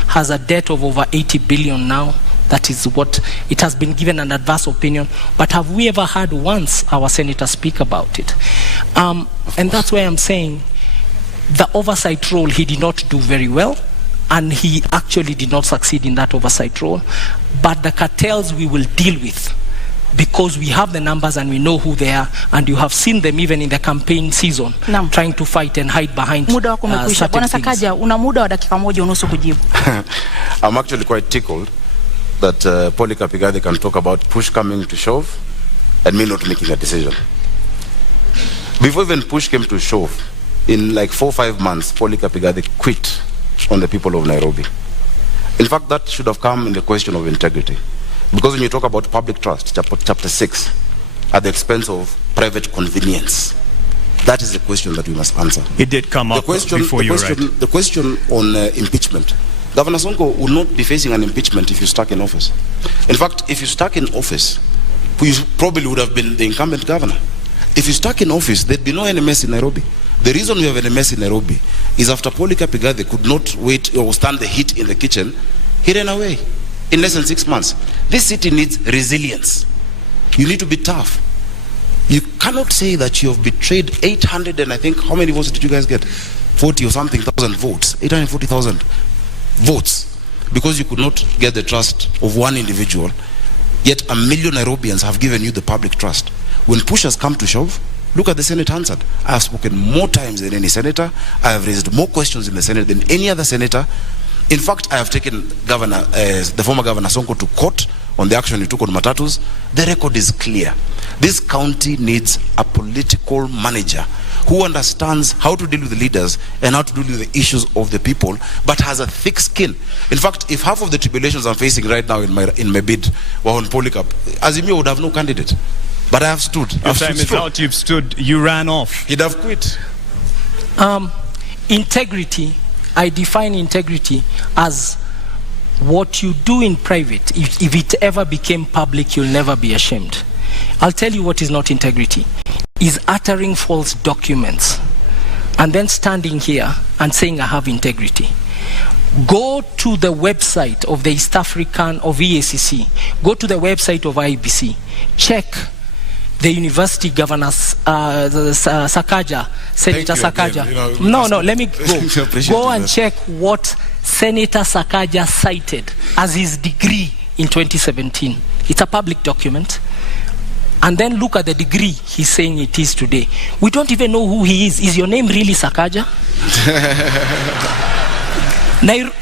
has a debt of over 80 billion now. That is what it has been given an adverse opinion. But have we ever had once our senator speak about it? And that's why I'm saying the oversight role he did not do very well. And he actually did not succeed in that oversight role. But the cartels we will deal with, because we have the numbers and we know who they are, and you have seen them even in the campaign season trying to fight and hide behind certain things. Sakaja, una muda wa dakika moja unusu kujibu. I'm actually quite tickled that Polycarp Igathe can talk about push coming to shove and me not making a decision. Before even push came to shove, in like 4 or 5 months, Polycarp Igathe quit on the people of Nairobi. In fact, that should have come in the question of integrity. Because when you talk about public trust, chapter 6, at the expense of private convenience, that is the question that we must answer. It did come up before you, right? The question on impeachment. Governor Sonko will not be facing an impeachment if you're stuck in office. In fact, if you're stuck in office, you probably would have been the incumbent governor. If you're stuck in office, there'd be no NMS in Nairobi. The reason we have NMS in Nairobi is after Polycarp Igathe could not wait or stand the heat in the kitchen, he ran away in less than 6 months. This city needs resilience. You need to be tough. You cannot say that you have betrayed 800 and I think, how many votes did you guys get? 40 or something thousand votes, 840,000 votes, because you could not get the trust of one individual, yet 1 million Nairobians have given you the public trust. When push has come to shove, look at the Senate answered. I have spoken more times than any senator. I have raised more questions in the Senate than any other senator. In fact, I have taken the former Governor Sonko to court on the action he took on Matatus. The record is clear. This county needs a political manager who understands how to deal with the leaders and how to deal with the issues of the people, but has a thick skin. In fact, if half of the tribulations I'm facing right now in my bid were on Polycarp, Azimio would have no candidate. But I have stood. Your time is out, you've stood, you ran off. He'd have quit. Integrity, I define integrity as what you do in private. If it ever became public, you'll never be ashamed. I'll tell you what is not integrity. Is uttering false documents and then standing here and saying I have integrity. Go to the website of the East African, of EACC. Go to the website of IBC. Check the university governors, Sakaja, Senator Sakaja. No, let me go. Go and check what Senator Sakaja cited as his degree in 2017. It's a public document. And then look at the degree he's saying it is today. We don't even know who he is. Is your name really Sakaja?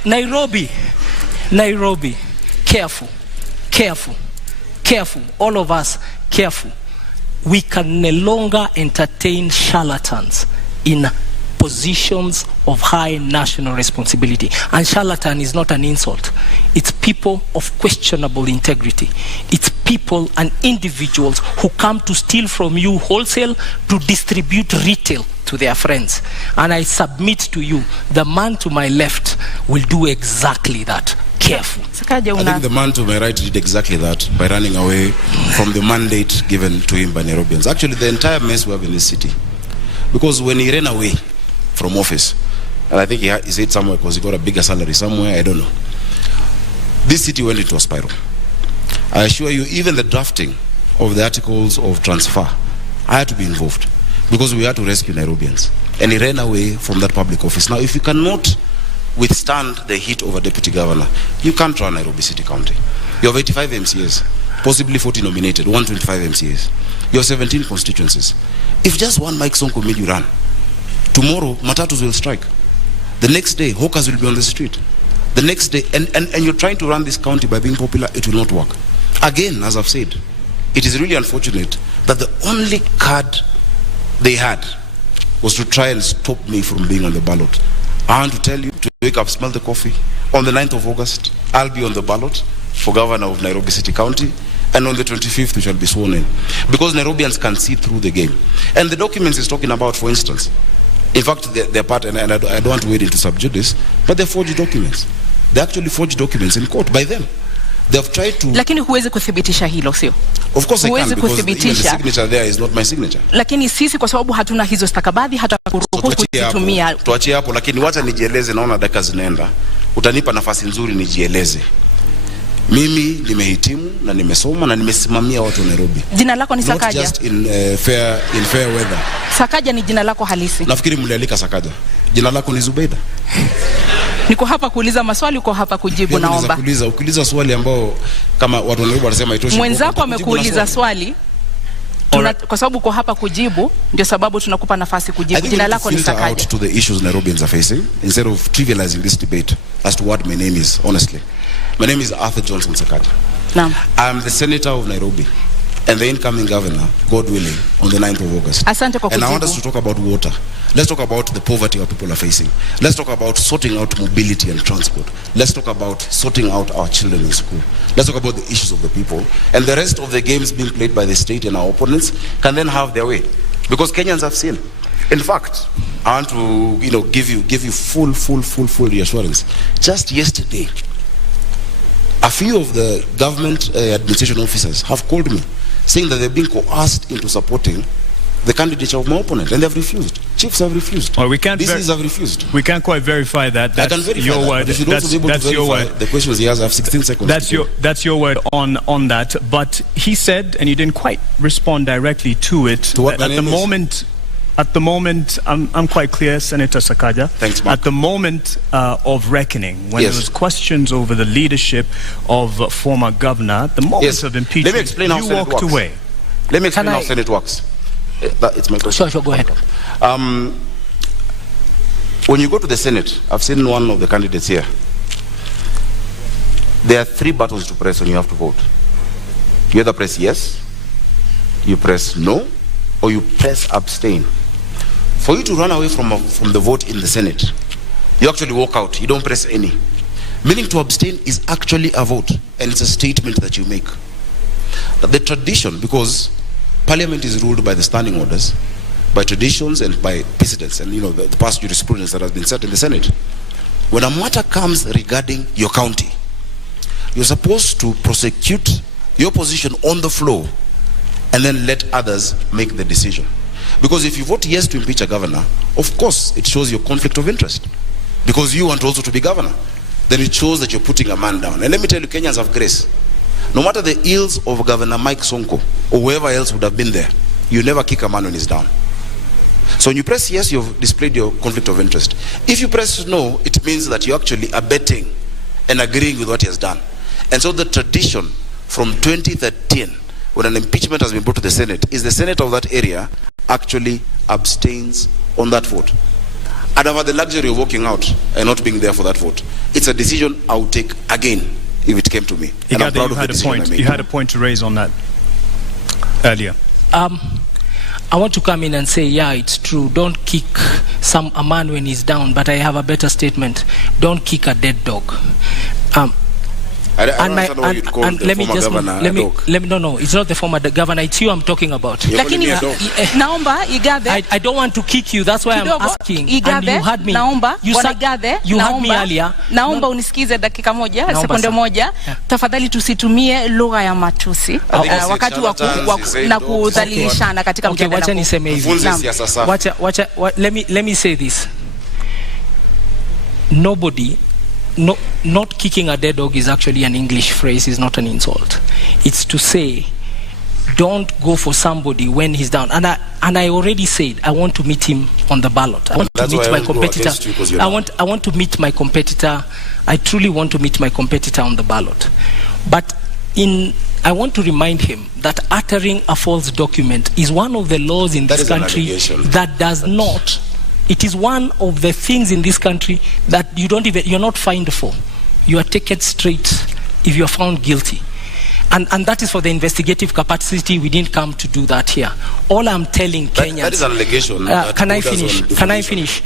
Nairobi. Careful. All of us, careful. We can no longer entertain charlatans in positions of high national responsibility. And charlatan is not an insult. It's people of questionable integrity. It's people and individuals who come to steal from you wholesale to distribute retail to their friends. And I submit to you, the man to my left will do exactly that. Careful. I think the man to my right did exactly that by running away from the mandate given to him by Nairobians. Actually, the entire mess we have in this city. Because when he ran away from office, and I think he said somewhere because he got a bigger salary somewhere, I don't know. This city went into a spiral. I assure you, even the drafting of the articles of transfer, I had to be involved because we had to rescue Nairobians. And he ran away from that public office. Now, if you cannot withstand the heat of a deputy governor, you can't run Nairobi City County. You have 85 MCAs, possibly 40 nominated, 125 MCAs. You have 17 constituencies. If just one Mike Sonko made you run, tomorrow matatus will strike. The next day, hawkers will be on the street. The next day, and you're trying to run this county by being popular, it will not work. Again, as I've said, it is really unfortunate that the only card they had was to try and stop me from being on the ballot. I want to tell you to wake up, smell the coffee. On the 9th of August, I'll be on the ballot for governor of Nairobi City County. And on the 25th, we shall be sworn in. Because Nairobians can see through the game. And the documents he's talking about, for instance, in fact, they're part, and I don't want to wade into subject this, but they're forged documents. They actually forged documents in court by them. They have tried to... Lakini huwezi kuthibitisha hilo, sio? Of course I can, because even the signature there is not my signature. Lakini sisi kwa sababu hatuna hizo stakabadhi hata kuruhusu kutumia. Tuachie hapo, lakini wacha nijieleze, naona dakika zinaenda. Utanipa nafasi nzuri nijieleze. Mimi nimehitimu na nimesoma na nimesimamia watu wa Nairobi. Jina lako ni Sakaja? Not just in fair weather. Sakaja ni jina lako halisi? Nafikiri mlialika Sakaja. Jina lako ni Zubeida. Niko hapa kuuliza maswali, uko hapa kujibu, naomba. Ukiuliza swali ambao kama watu wa Nairobi wanasema itoshi. Mwenzako amekuuliza swali. Kwa sababu uko hapa kujibu, ndio sababu tunakupa nafasi kujibu. Jina lako ni Sakaja. Out to the issues Nairobians are facing instead of trivializing this debate as to what my name is, honestly. My name is Arthur Johnson Sakaja. Naam. I'm the senator of Nairobi and the incoming governor, God willing, on the 9th of August. Asante kwa kujibu. And I want us to talk about water. Let's talk about the poverty our people are facing. Let's talk about sorting out mobility and transport. Let's talk about sorting out our children in school. Let's talk about the issues of the people. And the rest of the games being played by the state and our opponents can then have their way. Because Kenyans have seen. In fact, I want to give you full reassurance. Just yesterday, a few of the government administration officers have called me saying that they've been coerced into supporting the candidature of my opponent, and they've refused. Chiefs have refused. Well, we can't. DCs have refused. We can't quite verify that. That's I can verify your that, word. But you should also be able to verify the questions he has. I have 16 seconds. That's your word on that. But he said, and you didn't quite respond directly to it. To what At the moment, I'm quite clear, Senator Sakaja. Thanks, Mark. At the moment of reckoning, when there was questions over the leadership of former governor, the moment of impeachment, let me explain how Senate walked works. away. Let me explain how Senate works. It's my question. Sure, go ahead. When you go to the Senate, I've seen one of the candidates here. There are 3 buttons to press when you have to vote. You either press yes, you press no, or you press abstain. For you to run away from the vote in the Senate, you actually walk out, you don't press any. Meaning to abstain is actually a vote, and it's a statement that you make. But the tradition, because Parliament is ruled by the standing orders, by traditions and by precedents, and the past jurisprudence that has been set in the Senate. When a matter comes regarding your county, you're supposed to prosecute your position on the floor and then let others make the decision. Because if you vote yes to impeach a governor, of course it shows your conflict of interest, because you want also to be governor. Then it shows that you're putting a man down. And let me tell you, Kenyans have grace. No matter the ills of Governor Mike Sonko or whoever else would have been there, you never kick a man when he's down. So when you press yes, you've displayed your conflict of interest. If you press no, it means that you're actually abetting and agreeing with what he has done. And so the tradition from 2013, when an impeachment has been brought to the Senate, is the Senate of that area actually abstains on that vote. I'd have had the luxury of walking out and not being there for that vote. It's a decision I would take again if it came to me. And I'm proud of the decision I made. You had a point to raise on that earlier. I want to come in and say, yeah, it's true. Don't kick a man when he's down, but I have a better statement. Don't kick a dead dog. I don't understand why you'd call the former governor a dog. No, it's not the former governor. It's you I'm talking about. Lakini naomba Igathe, I don't want to kick you. That's why I'm asking. Igathe, and you had me. Naomba, you had me earlier. Naomba unisikize dakika moja, sekunde moja. Tafadhali tusitumie lugha ya matusi wakati na kudhalilishana katika mjadala. Wacha niseme hivi. Let me say this. Not kicking a dead dog is actually an English phrase, is not an insult. It's to say, don't go for somebody when he's down. And I already said, I want to meet him on the ballot. I want to meet my competitor. I want to meet my competitor. I truly want to meet my competitor on the ballot. But I want to remind him that uttering a false document is one of the laws in this country that does not. It is one of the things in this country that you're not fined for. You are taken straight if you are found guilty. And that is for the investigative capacity. We didn't come to do that here. All I'm telling Kenyans... That is an allegation. Can I finish?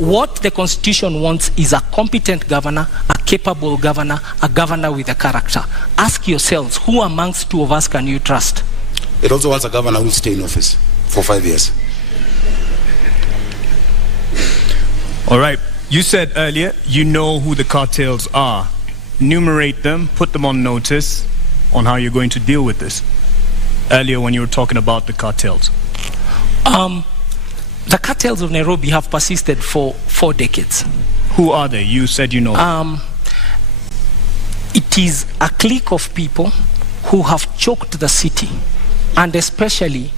What the Constitution wants is a competent governor, a capable governor, a governor with a character. Ask yourselves, who amongst two of us can you trust? It also wants a governor who will stay in office for 5 years. All right. You said earlier you know who the cartels are. Enumerate them, put them on notice on how you're going to deal with this. Earlier when you were talking about the cartels. The cartels of Nairobi have persisted for 4 decades. Who are they? You said you know. It is a clique of people who have choked the city, and especially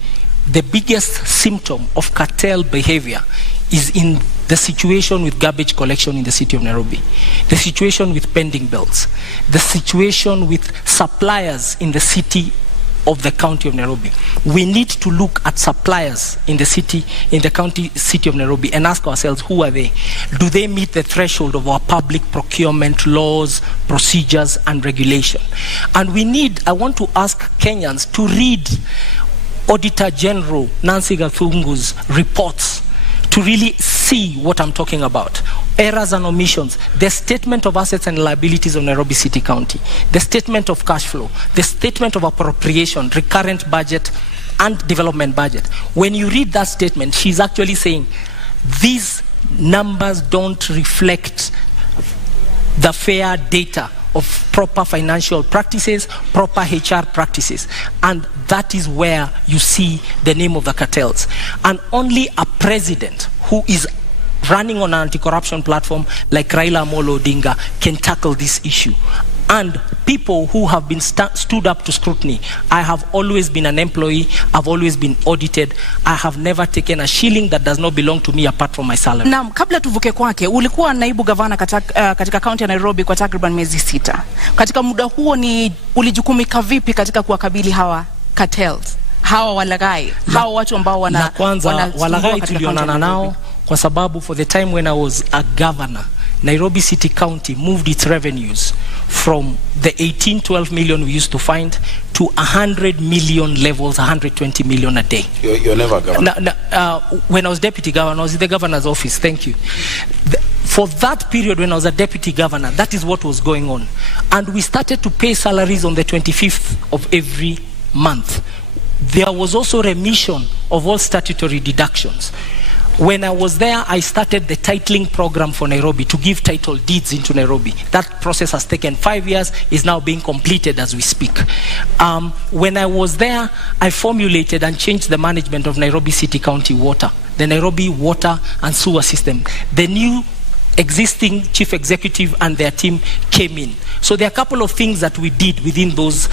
the biggest symptom of cartel behavior is in the situation with garbage collection in the city of Nairobi, the situation with pending bills, the situation with suppliers in the city of the county of Nairobi. We need to look at suppliers in the city, in the county city of Nairobi, and ask ourselves, who are they? Do they meet the threshold of our public procurement laws, procedures, and regulation? And I want to ask Kenyans to read Auditor General Nancy Gathungu's reports to really see what I'm talking about. Errors and omissions, the statement of assets and liabilities of Nairobi City County, the statement of cash flow, the statement of appropriation, recurrent budget, and development budget. When you read that statement, she's actually saying these numbers don't reflect the fair data of proper financial practices, proper HR practices. And that is where you see the name of the cartels. And only a president who is running on an anti-corruption platform like Raila Amolo Odinga can tackle this issue. And people who have been stood up to scrutiny. I have always been an employee. I've always been audited. I have never taken a shilling that does not belong to me apart from my salary. Naam, kabla tuvuke kwake, ulikuwa naibu gavana katika kaunti ya Nairobi kwa takriban miezi 6. Katika muda huo ulijukumika vipi katika kuwakabili hawa cartels? Hawa walaghai, hawa watu ambao wana kwanza walaghai tulionana nao kwa sababu for the time when I was a governor, Nairobi City County moved its revenues from the 12 million we used to find to 100 million levels, 120 million a day. You're never governor. When I was deputy governor, I was in the governor's office. Thank you. For that period when I was a deputy governor, that is what was going on. And we started to pay salaries on the 25th of every month. There was also remission of all statutory deductions. When I was there, I started the titling program for Nairobi to give title deeds into Nairobi. That process has taken 5 years, is now being completed as we speak. When I was there, I formulated and changed the management of Nairobi City County Water, the Nairobi Water and Sewer System. The new existing chief executive and their team came in. So there are a couple of things that we did within those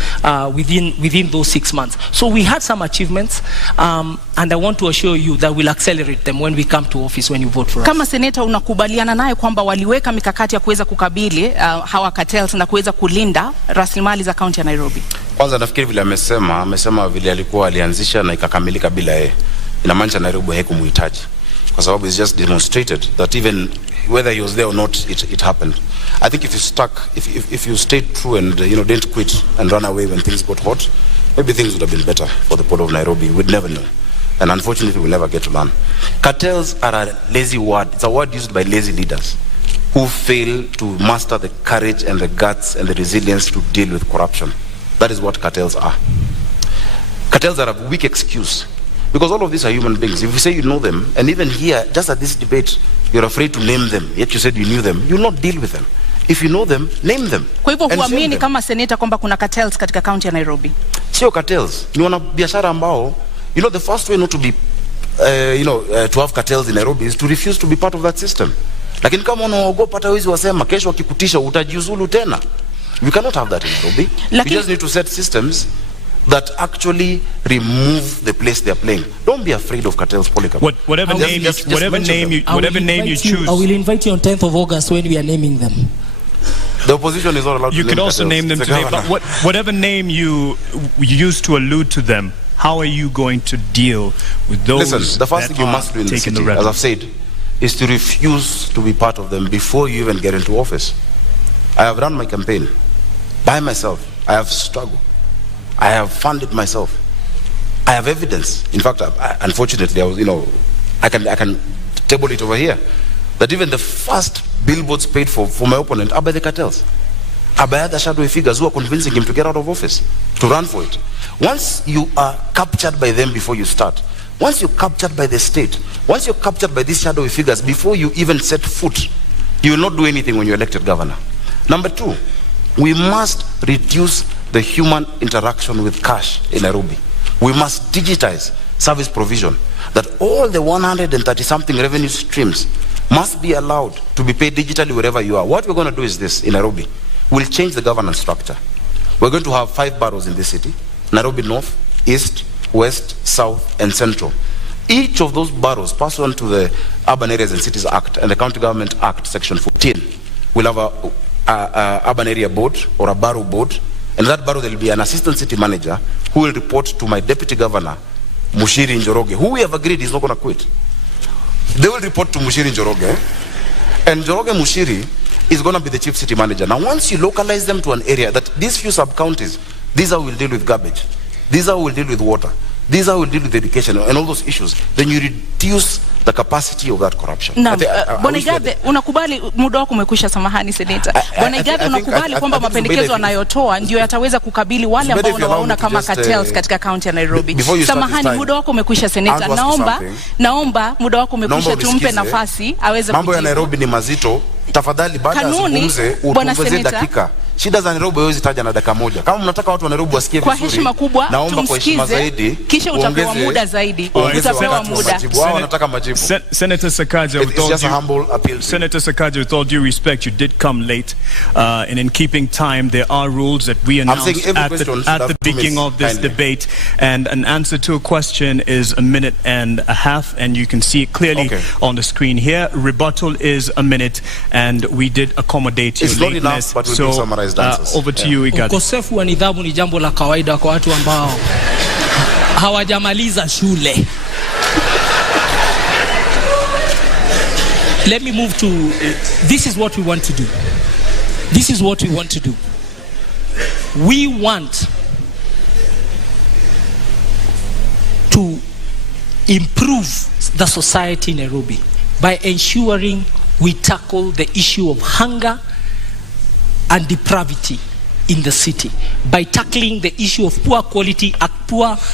6 months. So we had some achievements, and I want to assure you that we'll accelerate them when we come to office, when you vote for us. Kama seneta, unakubaliana naye kwamba waliweka mikakati ya kuweza kukabili hawa cartels na kuweza kulinda rasilimali za kaunti ya Nairobi? Kwanza nafikiri vile amesema vile alikuwa alianzisha na ikakamilika bila yeye. Inamaanisha Nairobi haikumuhitaji. Kwa sababu it's just demonstrated that even whether he was there or not, it happened. I think if you stayed true and didn't quit and run away when things got hot, maybe things would have been better for the port of Nairobi. We'd never know, and unfortunately, we'll never get to learn. Cartels are a lazy word. It's a word used by lazy leaders who fail to master the courage and the guts and the resilience to deal with corruption. That is what cartels are. Cartels are a weak excuse. Because all of these are human beings. If you say you know them, and even here, just at this debate, you're afraid to name them, yet you said you knew them, you'll not deal with them. If you know them, name them. Kwa hivyo huamini kama seneta kwamba kuna cartels katika kaunti ya Nairobi? Sio cartels. Ni wanabiashara ambao, the first way not to be, to have cartels in Nairobi is to refuse to be part of that system. Lakini kama unaogopa hata wezi wasema, kesho wakikutisha utajiuzulu tena. We cannot have that in Nairobi. We just need to set systems that actually remove the place they are playing. Don't be afraid of cartels, Polycarp. Whatever name you choose. I will invite you on 10th of August when we are naming them. The opposition is not allowed to name. You could also name them today, but whatever name you use to allude to them, how are you going to deal with those? Listen, the first thing you must do in the city, as I've said, is to refuse to be part of them before you even get into office. I have run my campaign by myself. I have struggled. I have funded myself. I have evidence. In fact, unfortunately, I can table it over here, that even the first billboards paid for my opponent are by the cartels, are by other shadowy figures who are convincing him to get out of office, to run for it. Once you are captured by them before you start, once you're captured by the state, once you're captured by these shadowy figures before you even set foot, you will not do anything when you're elected governor. Number two, we must reduce the human interaction with cash in Nairobi. We must digitize service provision, that all the 130-something revenue streams must be allowed to be paid digitally wherever you are. What we're going to do is this in Nairobi. We'll change the governance structure. We're going to have 5 boroughs in this city: Nairobi North, East, West, South, and Central. Each of those boroughs, pursuant to the Urban Areas and Cities Act and the County Government Act, Section 14, will have a urban area board or a borough board. And that borough, there will be an assistant city manager who will report to my deputy governor, Mushiri Njoroge, who we have agreed is not going to quit. They will report to Mushiri Njoroge, and Njoroge Mushiri is going to be the chief city manager. Now, once you localize them to an area, that these few sub-counties, these are who will deal with garbage, these are who will deal with water, these are who will deal with education and all those issues, then you reduce the capacity of that corruption. Na Bwana Igathe, unakubali muda wako umekwisha, samahani seneta. Bwana Igathe, unakubali kwamba mapendekezo anayotoa ndio yataweza kukabili wale ambao unawaona kama cartels katika kaunti ya Nairobi? Samahani, muda wako umekwisha seneta. Naomba muda wako umekwisha, tumpe nafasi aweze. Mambo ya Nairobi ni mazito. Tafadhali baada ya zungumze utuongezee dakika. Shida za Nairobi hawezi taja na dakika moja. Kama mnataka watu wa Nairobi wasikie vizuri, kwa heshima kubwa, naomba kwa heshima zaidi, kisha utapewa muda zaidi. Utapewa muda. Wao wanataka majibu. Senator Sakaja, with all due respect, you did come late, and in keeping time, there are rules that we announced at the beginning of this debate, and an answer to a question is 1.5 minutes, and you can see it clearly on the screen here. Rebuttal is 1 minute, and we did accommodate your lateness. Not enough, but we'll summarize answers. Over to you, Igathe. Ukosefu wa nidhamu ni jambo la kawaida kwa watu ambao hawajamaliza shule. Let me move to, this is what we want to do. This is what we want to do. We want to improve the society in Nairobi by ensuring we tackle the issue of hunger and depravity in the city, by tackling the issue of poor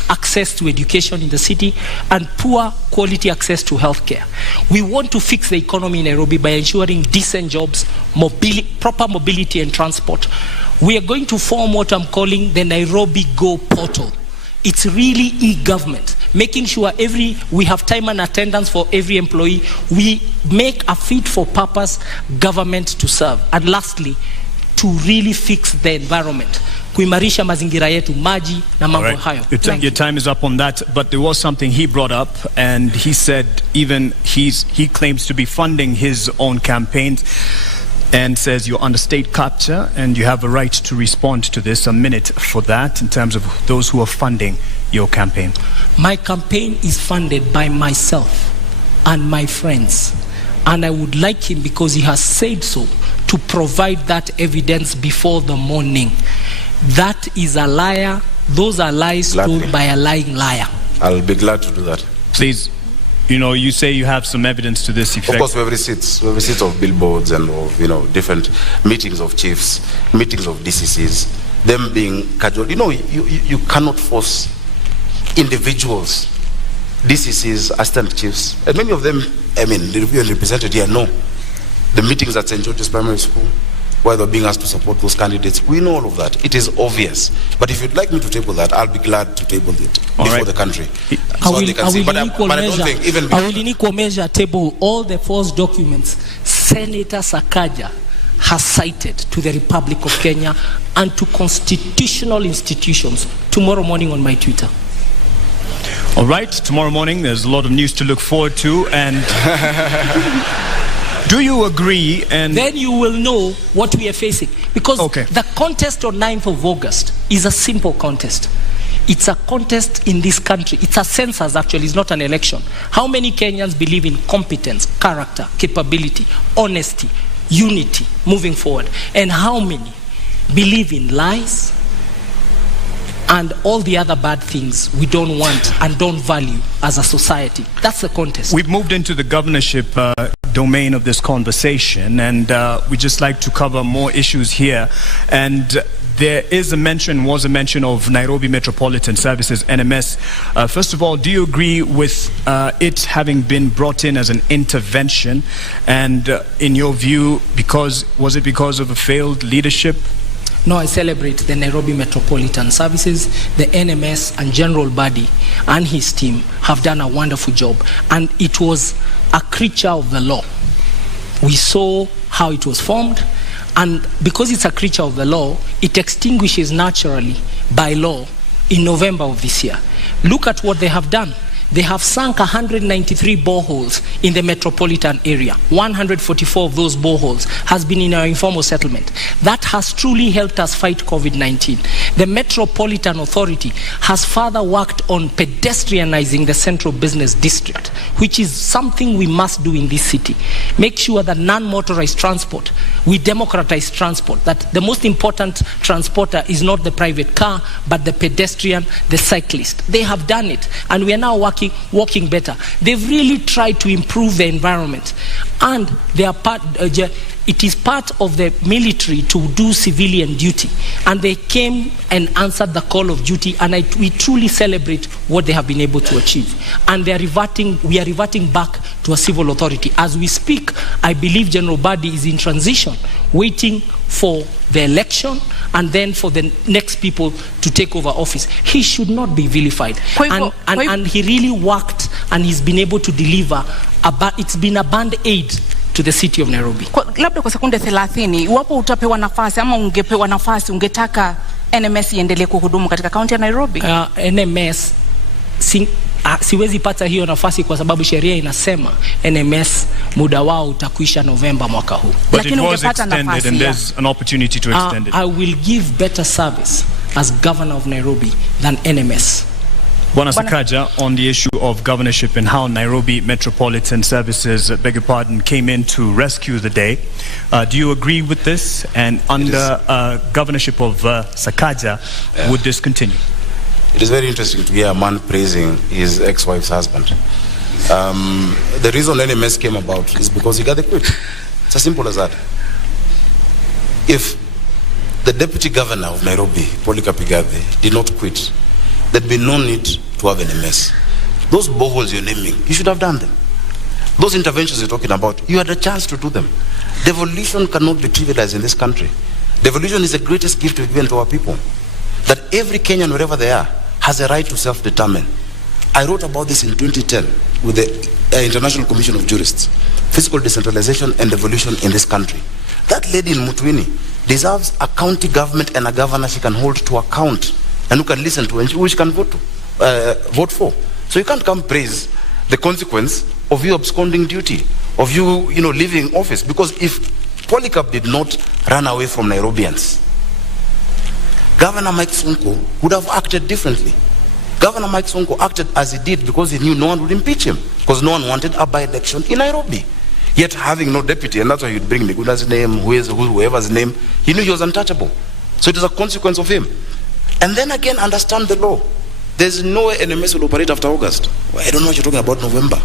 access to education in the city and poor quality access to healthcare. We want to fix the economy in Nairobi by ensuring decent jobs, proper mobility and transport. We are going to form what I'm calling the Nairobi Go portal. It's really e-government, making sure we have time and attendance for every employee. We make a fit for purpose government to serve. And lastly, to really fix the environment, kuimarisha mazingira yetu, maji na mambo hayo. Your time is up on that, but there was something he brought up, and he said even he claims to be funding his own campaigns, and says you're under state capture and you have a right to respond to this. A minute for that in terms of those who are funding your campaign. My campaign is funded by myself and my friends, and I would like him, because he has said so, to provide that evidence before the morning. That is a liar. Those are lies told by a lying liar. I'll be glad to do that. Please, you say you have some evidence to this effect. Of course, we have receipts of billboards and of, different meetings of chiefs, meetings of DCCs, them being casual. You cannot force individuals, DCCs, assistant chiefs, and many of them, the represented here know. The meetings at St. George's Primary School, where they're being asked to support those candidates, we know all of that. It is obvious. But if you'd like me to table that, I'll be glad to table it before the country. I will in equal measure table all the false documents Senator Sakaja has cited to the Republic of Kenya and to constitutional institutions tomorrow morning on my Twitter. All right, tomorrow morning there's a lot of news to look forward to, and do you agree? And then you will know what we are facing, because the contest on 9th of August is a simple contest. It's a contest in this country. It's a census, actually. It's not an election. How many Kenyans believe in competence, character, capability, honesty, unity moving forward? And how many believe in lies and all the other bad things we don't want and don't value as a society? That's the contest. We've moved into the governorship domain of this conversation, and we just like to cover more issues here. And there was a mention of Nairobi Metropolitan Services, NMS. First of all, do you agree with it having been brought in as an intervention? And in your view, was it because of a failed leadership? No, I celebrate the Nairobi Metropolitan Services. The NMS and General Badi and his team have done a wonderful job. And it was a creature of the law. We saw how it was formed. And because it's a creature of the law, it extinguishes naturally by law in November of this year. Look at what they have done. They have sunk 193 boreholes in the metropolitan area. 144 of those boreholes has been in our informal settlement. That has truly helped us fight COVID-19. The Metropolitan Authority has further worked on pedestrianizing the central business district, which is something we must do in this city. Make sure that non-motorized transport, we democratize transport, that the most important transporter is not the private car, but the pedestrian, the cyclist. They have done it, and we are now walking better. They've really tried to improve the environment, and they are it is part of the military to do civilian duty, and they came and answered the call of duty, and we truly celebrate what they have been able to achieve. And we are reverting back to a civil authority. As we speak, I believe General Badi is in transition, waiting for the election and then for the next people to take over office. He should not be vilified. And he really worked, and he's been able to deliver. It's been a band-aid to the city of Nairobi. Labda kwa sekunde 30, iwapo utapewa nafasi ama ungepewa nafasi, ungetaka NMS iendelee kuhudumu katika kaunti ya Nairobi? NMS siwezi pata hiyo nafasi kwa sababu sheria inasema NMS muda wao utakuisha Novemba mwaka huu. But it was extended, and there's an opportunity to extend it. I will give better service as governor of Nairobi than NMS. Bwana Sakaja, on the issue of governorship and how Nairobi Metropolitan Services, came in to rescue the day. Do you agree with this? And under governorship of Sakaja, would this continue? It is very interesting to hear a man praising his ex-wife's husband. The reason NMS came about is because he got the quit. It's as simple as that. If the deputy governor of Nairobi, Polycarp Igathe, did not quit, there'd be no need to have NMS. Those boreholes you're naming, you should have done them. Those interventions you're talking about, you had a chance to do them. Devolution cannot be trivialized in this country. Devolution is the greatest gift we've given to our people. That every Kenyan, wherever they are, has a right to self-determine. I wrote about this in 2010 with the International Commission of Jurists. Fiscal decentralization and devolution in this country. That lady in Mutwini deserves a county government and a governor she can hold to account and who can listen to and who she can vote for. So you can't come praise the consequence of you absconding duty, of you, leaving office. Because if Polycarp did not run away from Nairobians, Governor Mike Sonko would have acted differently. Governor Mike Sonko acted as he did because he knew no one would impeach him, because no one wanted a by-election in Nairobi. Yet having no deputy, and that's why he'd bring Miguna's name, whoever's name, he knew he was untouchable. So it is a consequence of him. And then again, understand the law. There's no way NMS will operate after August. Well, I don't know what you're talking about November.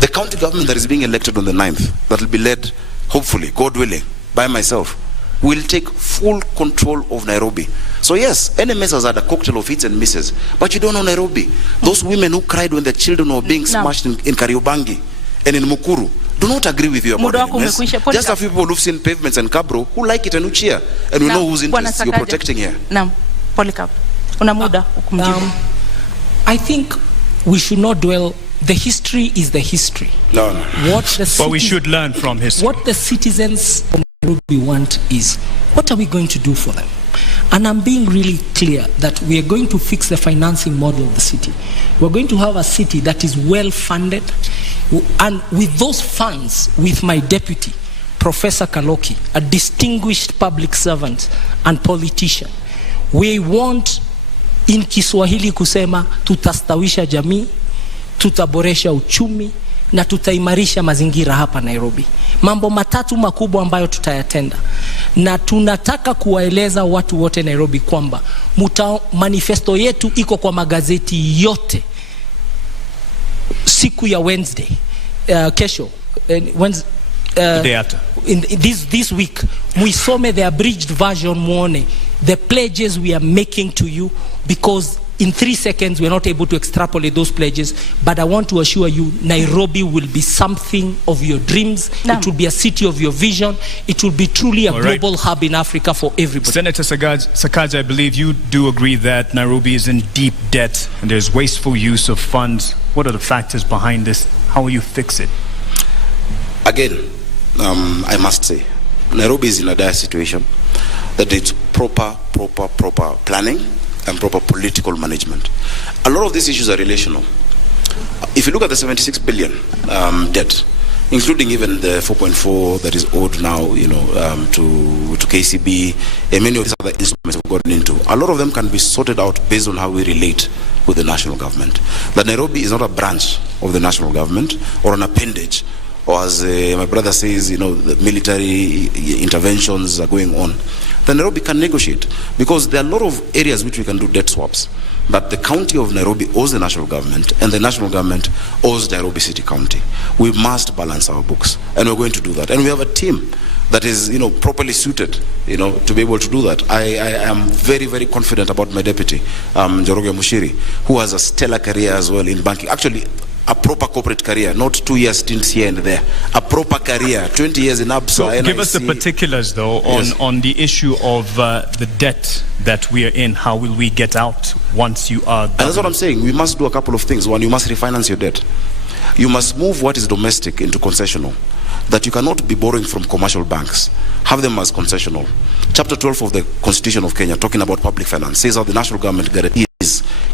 The county government that is being elected on the 9th, that will be led, hopefully, God willing, by myself, will take full control of Nairobi. So yes, NMS has had a cocktail of hits and misses, but you don't know Nairobi. Those women who cried when their children were being smashed in Kariobangi and in Mukuru do not agree with you about NMS. Just a few people who've seen pavements and Kabro who like it and who cheer, and we know whose interests you're protecting here. Now, Polycarp, una muda I think we should not dwell. The history is the history. No. But we should learn from history. What the citizens of Nairobi want is, what are we going to do for them? And I'm being really clear that we are going to fix the financing model of the city. We're going to have a city that is well funded, and with those funds, with my deputy, Professor Kaloki, a distinguished public servant and politician, we want in Kiswahili kusema tutastawisha jamii, tutaboresha uchumi na tutaimarisha mazingira hapa Nairobi. Mambo matatu makubwa ambayo tutayatenda. Na tunataka kuwaeleza watu wote Nairobi kwamba manifesto yetu iko kwa magazeti yote siku ya Wednesday, kesho, Wednesday, this week, muisome the abridged version muone the pledges we are making to you, because in 3 seconds we are not able to extrapolate those pledges, but I want to assure you Nairobi will be something of your dreams. It will be a city of your vision. It will be truly a global hub in Africa for everybody. Senator Sakaja, I believe you do agree that Nairobi is in deep debt and there's wasteful use of funds. What are the factors behind this? How will you fix it? Again, I must say, Nairobi is in a dire situation that needs proper planning and proper political management. A lot of these issues are relational. If you look at the 76 billion debt, including even the 4.4 that is owed now, to KCB, and many of these other instruments we've gotten into, a lot of them can be sorted out based on how we relate with the national government. That Nairobi is not a branch of the national government or an appendage, or as my brother says, the military interventions are going on. Then Nairobi can negotiate, because there are a lot of areas which we can do debt swaps. But the county of Nairobi owes the national government, and the national government owes Nairobi City County. We must balance our books, and we're going to do that. And we have a team that is, properly suited, to be able to do that. I am very, very confident about my deputy, Njoroge Mushiri, who has a stellar career as well in banking. Actually, a proper corporate career, not 2 year stints here and there. A proper career, 20 years in ABSA. So give us the particulars, though, on the issue of the debt that we are in. How will we get out once you are... And that's what I'm saying. We must do a couple of things. One, you must refinance your debt. You must move what is domestic into concessional. That you cannot be borrowing from commercial banks. Have them as concessional. Chapter 12 of the Constitution of Kenya, talking about public finance, says how the national government guarantees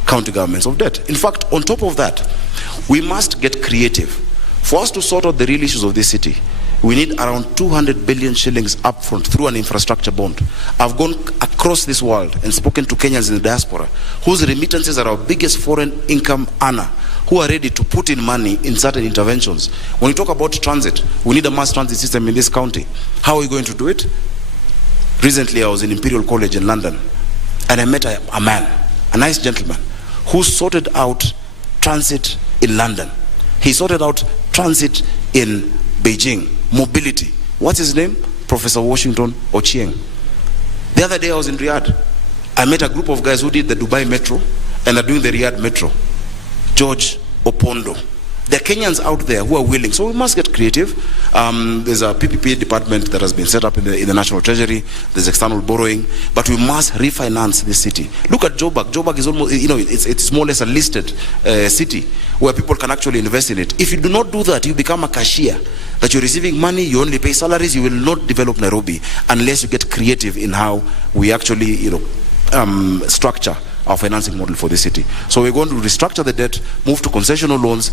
county governments of debt. In fact, on top of that, we must get creative. For us to sort out the real issues of this city, we need around 200 billion shillings upfront through an infrastructure bond. I've gone across this world and spoken to Kenyans in the diaspora, whose remittances are our biggest foreign income earner, who are ready to put in money in certain interventions. When we talk about transit, we need a mass transit system in this county. How are we going to do it? Recently, I was in Imperial College in London, and I met a man a nice gentleman, who sorted out transit in London. He sorted out transit in Beijing, mobility. What's his name? Professor Washington Ochieng. The other day I was in Riyadh. I met a group of guys who did the Dubai Metro and are doing the Riyadh Metro. George Opondo. There are Kenyans out there who are willing, so we must get creative. There's a PPP department that has been set up in the National Treasury. There's external borrowing, but we must refinance this city. Look at Joburg. Joburg is almost, it's more or less a listed city where people can actually invest in it. If you do not do that, you become a cashier. That you're receiving money, you only pay salaries. You will not develop Nairobi unless you get creative in how we actually, structure our financing model for the city. So we're going to restructure the debt, move to concessional loans,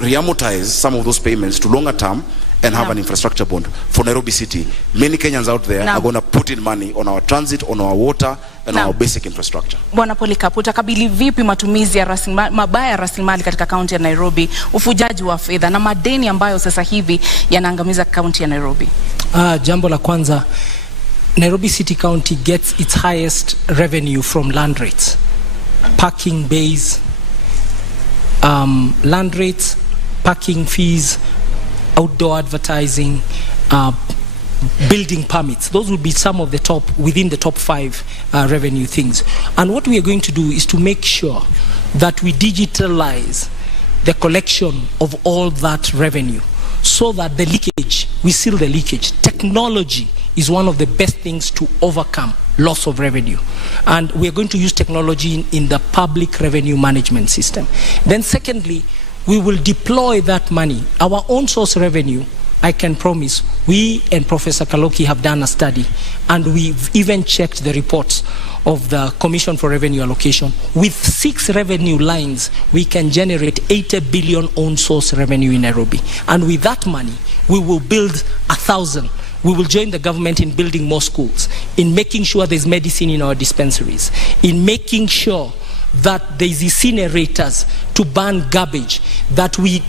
re-amortize some of those payments to longer term, and have an infrastructure bond for Nairobi City. Many Kenyans out there are going to put in money on our transit, on our water, and our basic infrastructure. Bwana Polycarp, utakabili vipi matumizi ya mabaya ya rasilimali katika kaunti ya Nairobi, ufujaji wa fedha na madeni ambayo sasa hivi yanaangamiza kaunti ya Nairobi? Jambo la kwanza, Nairobi City County gets its highest revenue from land rates, parking bays, land rates, parking fees, outdoor advertising, building permits. Those will be some of the top, within the top 5 revenue things. And what we are going to do is to make sure that we digitalize the collection of all that revenue so that the leakage, we seal the leakage. Technology is one of the best things to overcome loss of revenue. And we are going to use technology in the public revenue management system. Then secondly, we will deploy that money. Our own source revenue, I can promise, we and Professor Kaloki have done a study, and we've even checked the reports of the Commission for Revenue Allocation. With 6 revenue lines, we can generate 80 billion own source revenue in Nairobi. And with that money, we will build 1,000. We will join the government in building more schools, in making sure there's medicine in our dispensaries, in making sure that there's incinerators to burn garbage, that we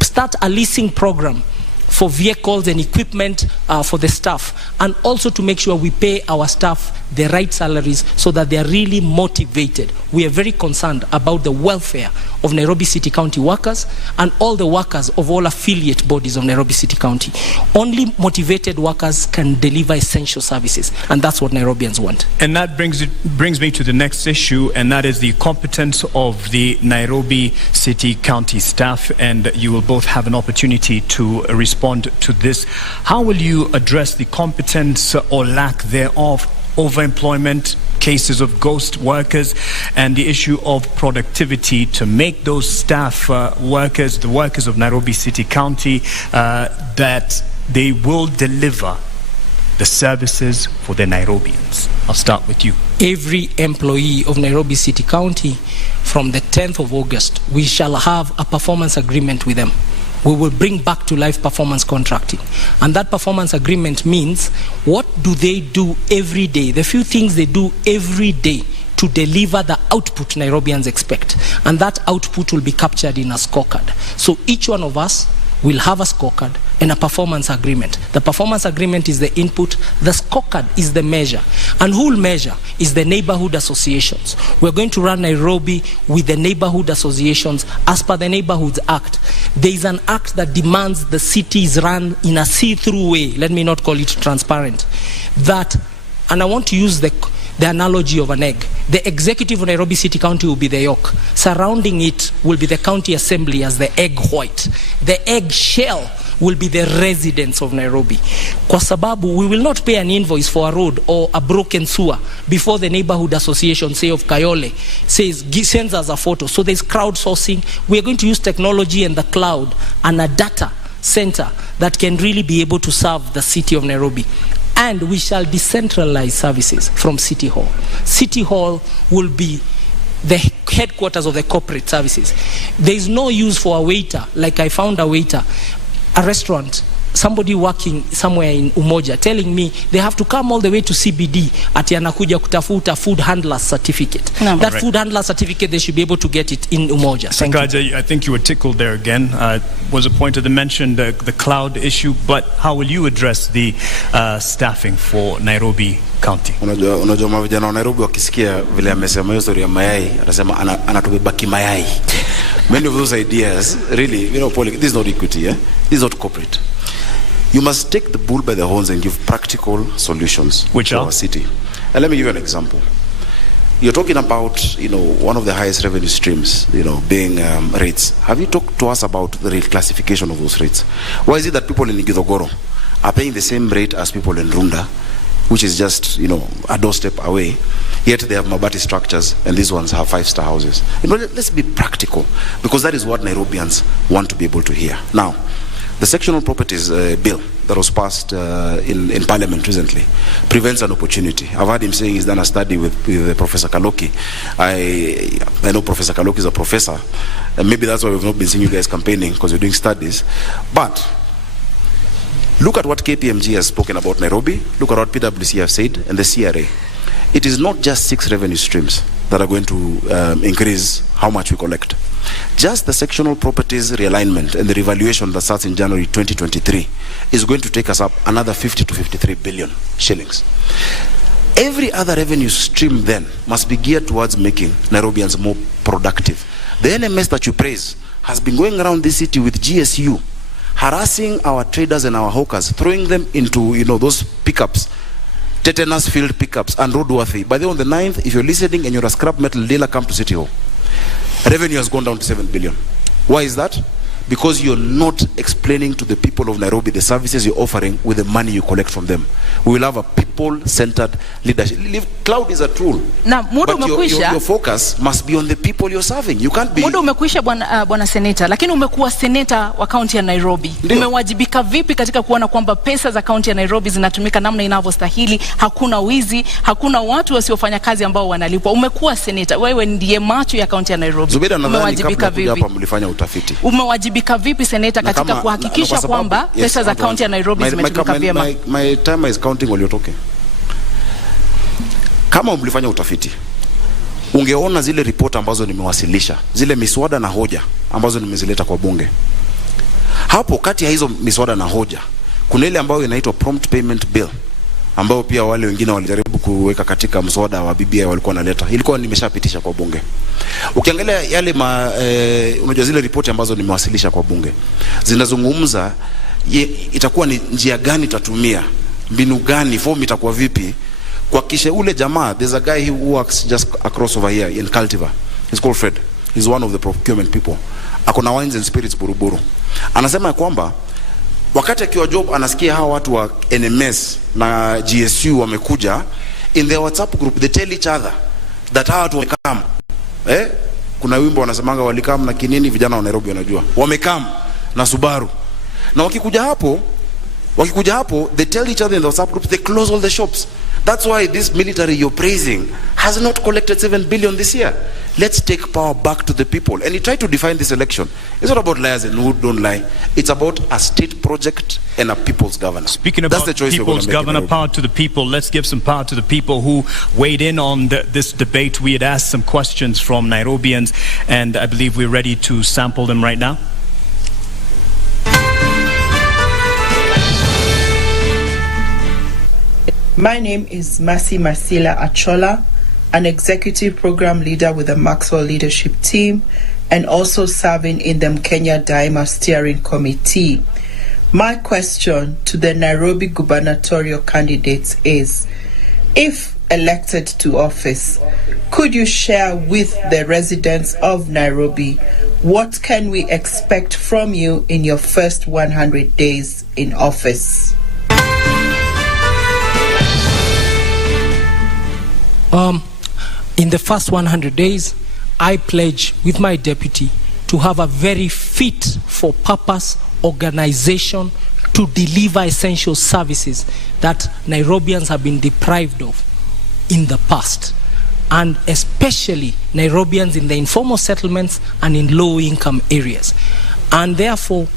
start a leasing program for vehicles and equipment for the staff, and also to make sure we pay our staff the right salaries so that they are really motivated. We are very concerned about the welfare of Nairobi City County workers and all the workers of all affiliate bodies of Nairobi City County. Only motivated workers can deliver essential services, and that's what Nairobians want. And that brings me to the next issue, and that is the competence of the Nairobi City County staff, and you will both have an opportunity to respond to this. How will you address the competence or lack thereof, overemployment, cases of ghost workers, and the issue of productivity to make those staff workers, the workers of Nairobi City County, that they will deliver the services for the Nairobians? I'll start with you. Every employee of Nairobi City County, from the 10th of August, we shall have a performance agreement with them. We will bring back to life performance contracting. And that performance agreement means, what do they do every day? The few things they do every day to deliver the output Nairobians expect. And that output will be captured in a scorecard. So each one of us will have a scorecard and a performance agreement. The performance agreement is the input, the scorecard is the measure. And who will measure is the neighborhood associations. We're going to run Nairobi with the neighborhood associations as per the Neighborhoods Act. There is an act that demands the city is run in a see-through way, let me not call it transparent, that, and I want to use the analogy of an egg. The executive of Nairobi City County will be the yolk. Surrounding it will be the county assembly as the egg white. The egg shell will be the residents of Nairobi. Kwa sababu, we will not pay an invoice for a road or a broken sewer before the neighborhood association, say of Kayole, sends us a photo. So there's crowdsourcing. We are going to use technology and the cloud and a data center that can really be able to serve the city of Nairobi. And we shall decentralize services from City Hall. City Hall will be the headquarters of the corporate services. There is no use for a waiter, like I found a waiter, a restaurant somebody working somewhere in Umoja telling me they have to come all the way to CBD ati anakuja kutafuta food handler certificate. No. That food handler certificate, they should be able to get it in Umoja. Sakaja, I think you were tickled there again. Was a point that mentioned the cloud issue, but how will you address the staffing for Nairobi County? Unajua mavijana wa Nairobi wakisikia vile amesema hiyo story ya mayai, anasema anatubebaki mayai. Many of those ideas, really, you know, this is not equity, eh? This is not corporate. You must take the bull by the horns and give practical solutions to our city. And let me give you an example. You're talking about, you know, one of the highest revenue streams, you know, being rates. Have you talked to us about the reclassification of those rates? Why is it that people in Igathe are paying the same rate as people in Runda, which is just, you know, a doorstep away, yet they have Mabati structures and these ones have 5-star houses? You know, let's be practical, because that is what Nairobians want to be able to hear. Now, the sectional properties bill that was passed in Parliament recently prevents an opportunity. I've heard him saying he's done a study with Professor Kaloki. I know Professor Kaloki is a professor, and maybe that's why we've not been seeing you guys campaigning, because you're doing studies. But look at what KPMG has spoken about Nairobi. Look at what PwC have said, and the CRA. It is not just 6 revenue streams that are going to increase how much we collect. Just the sectional properties realignment and the revaluation that starts in January 2023 is going to take us up another 50 to 53 billion shillings. Every other revenue stream then must be geared towards making Nairobians more productive. The NMS that you praise has been going around this city with GSU, harassing our traders and our hawkers, throwing them into, you know, those pickups, tetanus filled pickups and roadworthy. By the way, on the 9th, if you're listening and you're a scrap metal dealer, come to City Hall. Revenue has gone down to 7 billion. Why is that? Because you're not explaining to the people of Nairobi the services you're offering with the money you collect from them. We will have a people-centered leadership. Cloud is a tool. Na muda umekwisha. Your focus must be on the people you're serving. You can't be. Muda umekwisha bwana seneta, lakini umekuwa seneta wa kaunti ya Nairobi. Umewajibika vipi katika kuona kwamba pesa za kaunti ya Nairobi zinatumika namna inavyostahili? Hakuna wizi, hakuna watu wasiofanya kazi ambao wanalipwa. Umekuwa seneta, wewe ndiye macho ya kaunti ya Nairobi. Zubeda, nadhani kabla kuja hapa mlifanya utafiti. Umewajibika vipi seneta katika kuhakikisha kwamba pesa za kaunti ya Nairobi zimetumika vyema? My time is counting while you're talking. Kama mlifanya utafiti, ungeona zile report ambazo nimewasilisha, zile miswada na hoja ambazo nimezileta kwa bunge. Hapo kati ya hizo miswada na hoja, kuna ile ambayo inaitwa prompt payment bill, ambayo pia wale wengine walijaribu kuweka katika mswada wa BBI walikuwa naleta. Ilikuwa nimeshapitisha kwa bunge. Ukiangalia yale unajua zile report ambazo nimewasilisha kwa bunge, zinazungumza itakuwa ni njia gani tatumia, mbinu gani, form itakuwa vipi kwa kisha ule jamaa. There's a guy who works just across over here in Cultivar. He's called Fred. He's one of the procurement people. Akona wines and spirits Buruburu. Anasema ya kwamba wakati akiwa job anasikia hawa watu wa NMS na GSU wamekuja, in their WhatsApp group they tell each other that hawa watu wamekam. Kuna wimbo wanasemanga walikam na kinini, vijana wa Nairobi wanajua. Wamekam na Subaru. Na wakikuja hapo they tell each other in the WhatsApp group, they close all the shops. That's why this military you're praising has not collected 7 billion this year. Let's take power back to the people. And he tried to define this election. It's not about liars and who don't lie. It's about a state project and a people's governor. Speaking about people's governor, power to the people, let's give some power to the people who weighed in on this debate. We had asked some questions from Nairobians, and I believe we're ready to sample them right now. My name is Masi Masila Achola, an executive program leader with the Maxwell Leadership Team and also serving in the Kenya Daima Steering Committee. My question to the Nairobi gubernatorial candidates is, if elected to office, could you share with the residents of Nairobi what can we expect from you in your first 100 days in office? In the first 100 days, I pledge with my deputy to have a very fit for purpose organization to deliver essential services that Nairobians have been deprived of in the past, and especially Nairobians in the informal settlements and in low-income areas. And therefore,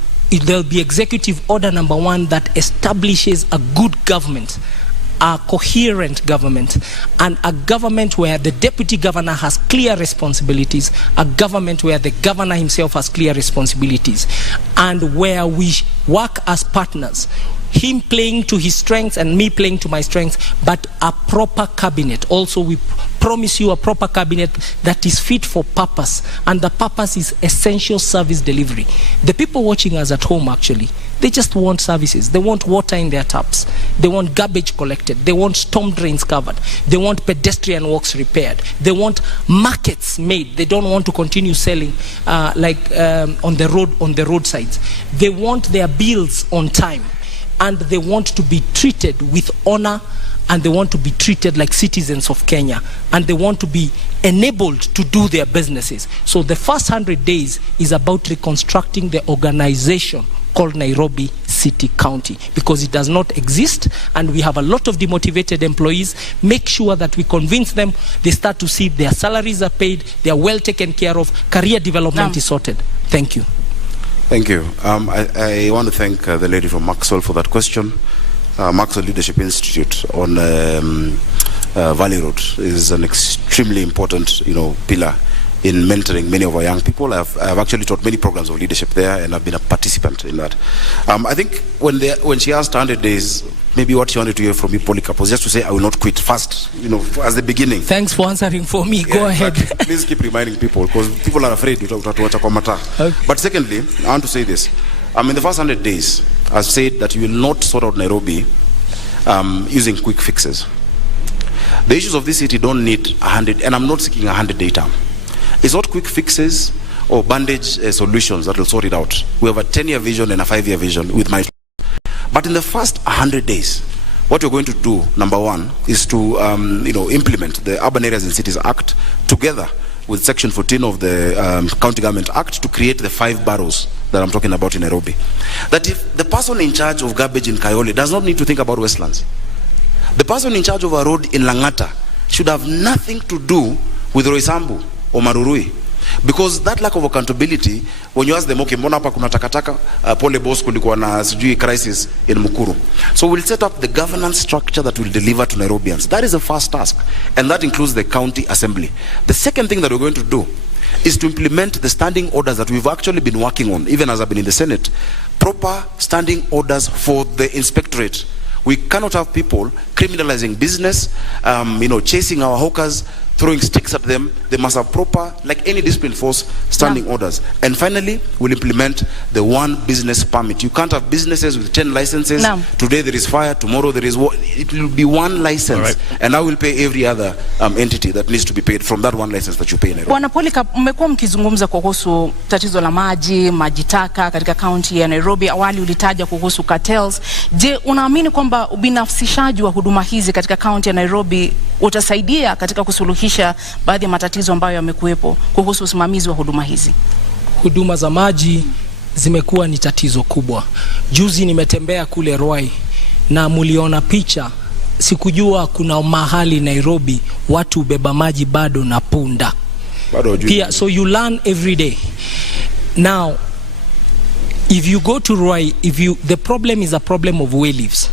there'll be executive order number 1 that establishes a good government, a coherent government, and a government where the deputy governor has clear responsibilities, a government where the governor himself has clear responsibilities, and where we work as partners, him playing to his strengths and me playing to my strengths, but a proper cabinet. Also, we promise you a proper cabinet that is fit for purpose, and the purpose is essential service delivery. The people watching us at home, actually, they just want services. They want water in their taps. They want garbage collected. They want storm drains covered. They want pedestrian walks repaired. They want markets made. They don't want to continue selling on the roadsides. They want their bills on time, and they want to be treated with honor, and they want to be treated like citizens of Kenya, and they want to be enabled to do their businesses. So the first 100 days is about reconstructing the organization called Nairobi City County, because it does not exist, and we have a lot of demotivated employees. Make sure that we convince them, they start to see their salaries are paid, they are well taken care of, career development is sorted. Thank you. Thank you. I want to thank the lady from Maxwell for that question. Maxwell Leadership Institute on Valley Road is an extremely important, pillar in mentoring many of our young people. I've actually taught many programs of leadership there, and I've been a participant in that. I think when she asked 100 days, maybe what she wanted to hear from me, Polycarp, was just to say I will not quit fast, as the beginning. Thanks for answering for me. Go ahead. Please keep reminding people, because people are afraid to watch a commentary. Okay. But secondly, I want to say this. In the first 100 days, I've said that you will not sort out Nairobi using quick fixes. The issues of this city don't need 100, and I'm not seeking a 100-day term. It's not quick fixes or bandage solutions that will sort it out. We have a 10-year vision and a 5-year vision with my. But in the first 100 days, what we're going to do, number 1, is to implement the Urban Areas and Cities Act together with Section 14 of the County Government Act to create the 5 boroughs that I'm talking about in Nairobi. That if the person in charge of garbage in Kayole does not need to think about Westlands, the person in charge of a road in Langata should have nothing to do with Roysambu or Marurui, because that lack of accountability, when you ask them, okay, mbona hapa kuna takataka, pole boss, kulikuwa na sijui crisis in Mukuru. So we'll set up the governance structure that will deliver to Nairobians. That is the first task, and that includes the county assembly. The second thing that we're going to do is to implement the standing orders that we've actually been working on, even as I've been in the Senate. Proper standing orders for the inspectorate. We cannot have people criminalizing business, chasing our hawkers, throwing sticks at them. They must have proper, like any discipline force, standing orders. And finally, we'll implement the 1 business permit. You can't have businesses with 10 licenses. Today there is fire, tomorrow there is war. It will be 1 license. Right. And I will pay every other entity that needs to be paid from that 1 license that you pay in Nairobi. Bwana Polycarp, mmekuwa mkizungumza kuhusu tatizo la maji taka katika kaunti ya Nairobi. Awali ulitaja kuhusu cartels. Je, unaamini kwamba ubinafsishaji wa huduma hizi katika kaunti ya Nairobi utasaidia katika kusuluhisha baadhi ya matatizo ambayo yamekuwepo kuhusu usimamizi wa huduma hizi? Huduma za maji zimekuwa ni tatizo kubwa. Juzi nimetembea kule Ruai na muliona picha. Sikujua kuna mahali Nairobi watu ubeba maji bado na punda. Pia, so you learn every day. Now, if you go to Ruai, the problem is a problem of way leaves,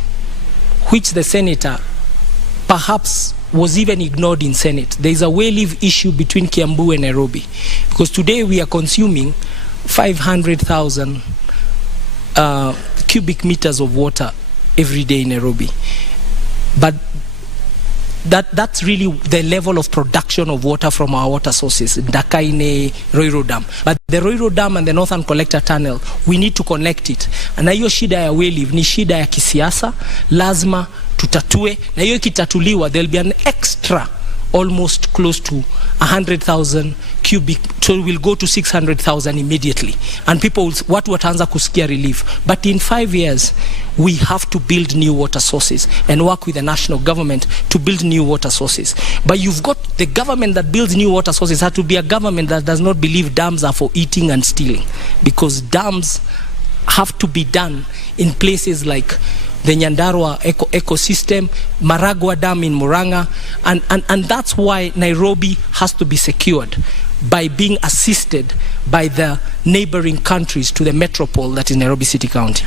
which the senator perhaps was even ignored in Senate. There is a way leave issue between Kiambu and Nairobi, because today we are consuming 500,000 cubic meters of water every day in Nairobi. But that's really the level of production of water from our water sources, Dakaine, Roiro Dam. But the Roiro Dam and the Northern Collector Tunnel, we need to connect it. And hiyo shida ya way leave ni shida ya kisiasa, lazima tutatue, na hiyo ikitatuliwa there'll be an extra almost close to 100,000 cubic, so we'll go to 600,000 immediately, and people watu wataanza kusikia relief. But in 5 years we have to build new water sources and work with the national government to build new water sources. But you've got the government that builds new water sources has to be a government that does not believe dams are for eating and stealing, because dams have to be done in places like the Nyandarua ecosystem, Maragua Dam in Murang'a, and that's why Nairobi has to be secured by being assisted by the neighboring countries to the metropole that is Nairobi City County.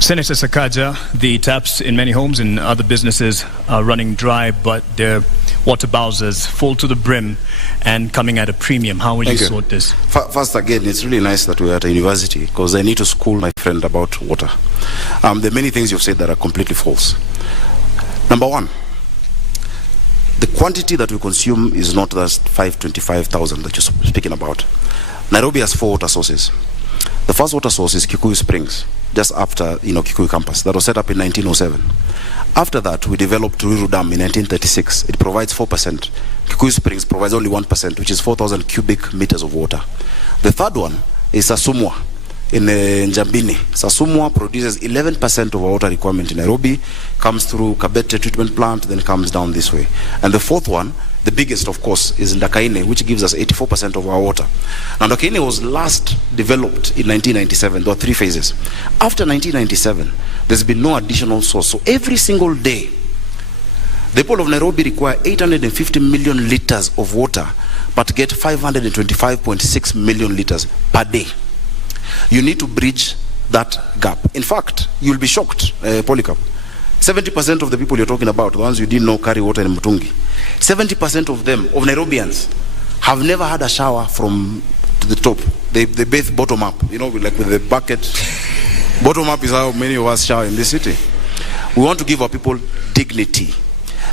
Senator Sakaja, the taps in many homes and other businesses are running dry, but their water bowsers full to the brim and coming at a premium. How will you sort this? First, again, it's really nice that we're at a university, because I need to school my friend about water. There are many things you've said that are completely false. Number one, the quantity that we consume is not just 525,000 that you're speaking about. Nairobi has 4 water sources. The first water source is Kikuyu Springs, just after Kikuyu campus. That was set up in 1907. After that, we developed Ruiru Dam in 1936. It provides 4%. Kikuyu Springs provides only 1%, which is 4,000 cubic meters of water. The third one is Sasumwa in Njambini. Sasumwa produces 11% of our water requirement in Nairobi, comes through Kabete treatment plant, then comes down this way. And the fourth one, the biggest, of course, is Ndakaine, which gives us 84% of our water. Now, Ndakaine was last developed in 1997. There were 3 phases. After 1997, there's been no additional source. So every single day, the people of Nairobi require 850 million liters of water, but get 525.6 million liters per day. You need to bridge that gap. In fact, you'll be shocked, Polycarp. 70% of the people you're talking about, the ones you didn't know carry water in Mutungi, 70% of them, of Nairobians, have never had a shower from the top. They bathe bottom up, like with the bucket. Bottom up is how many of us shower in this city. We want to give our people dignity.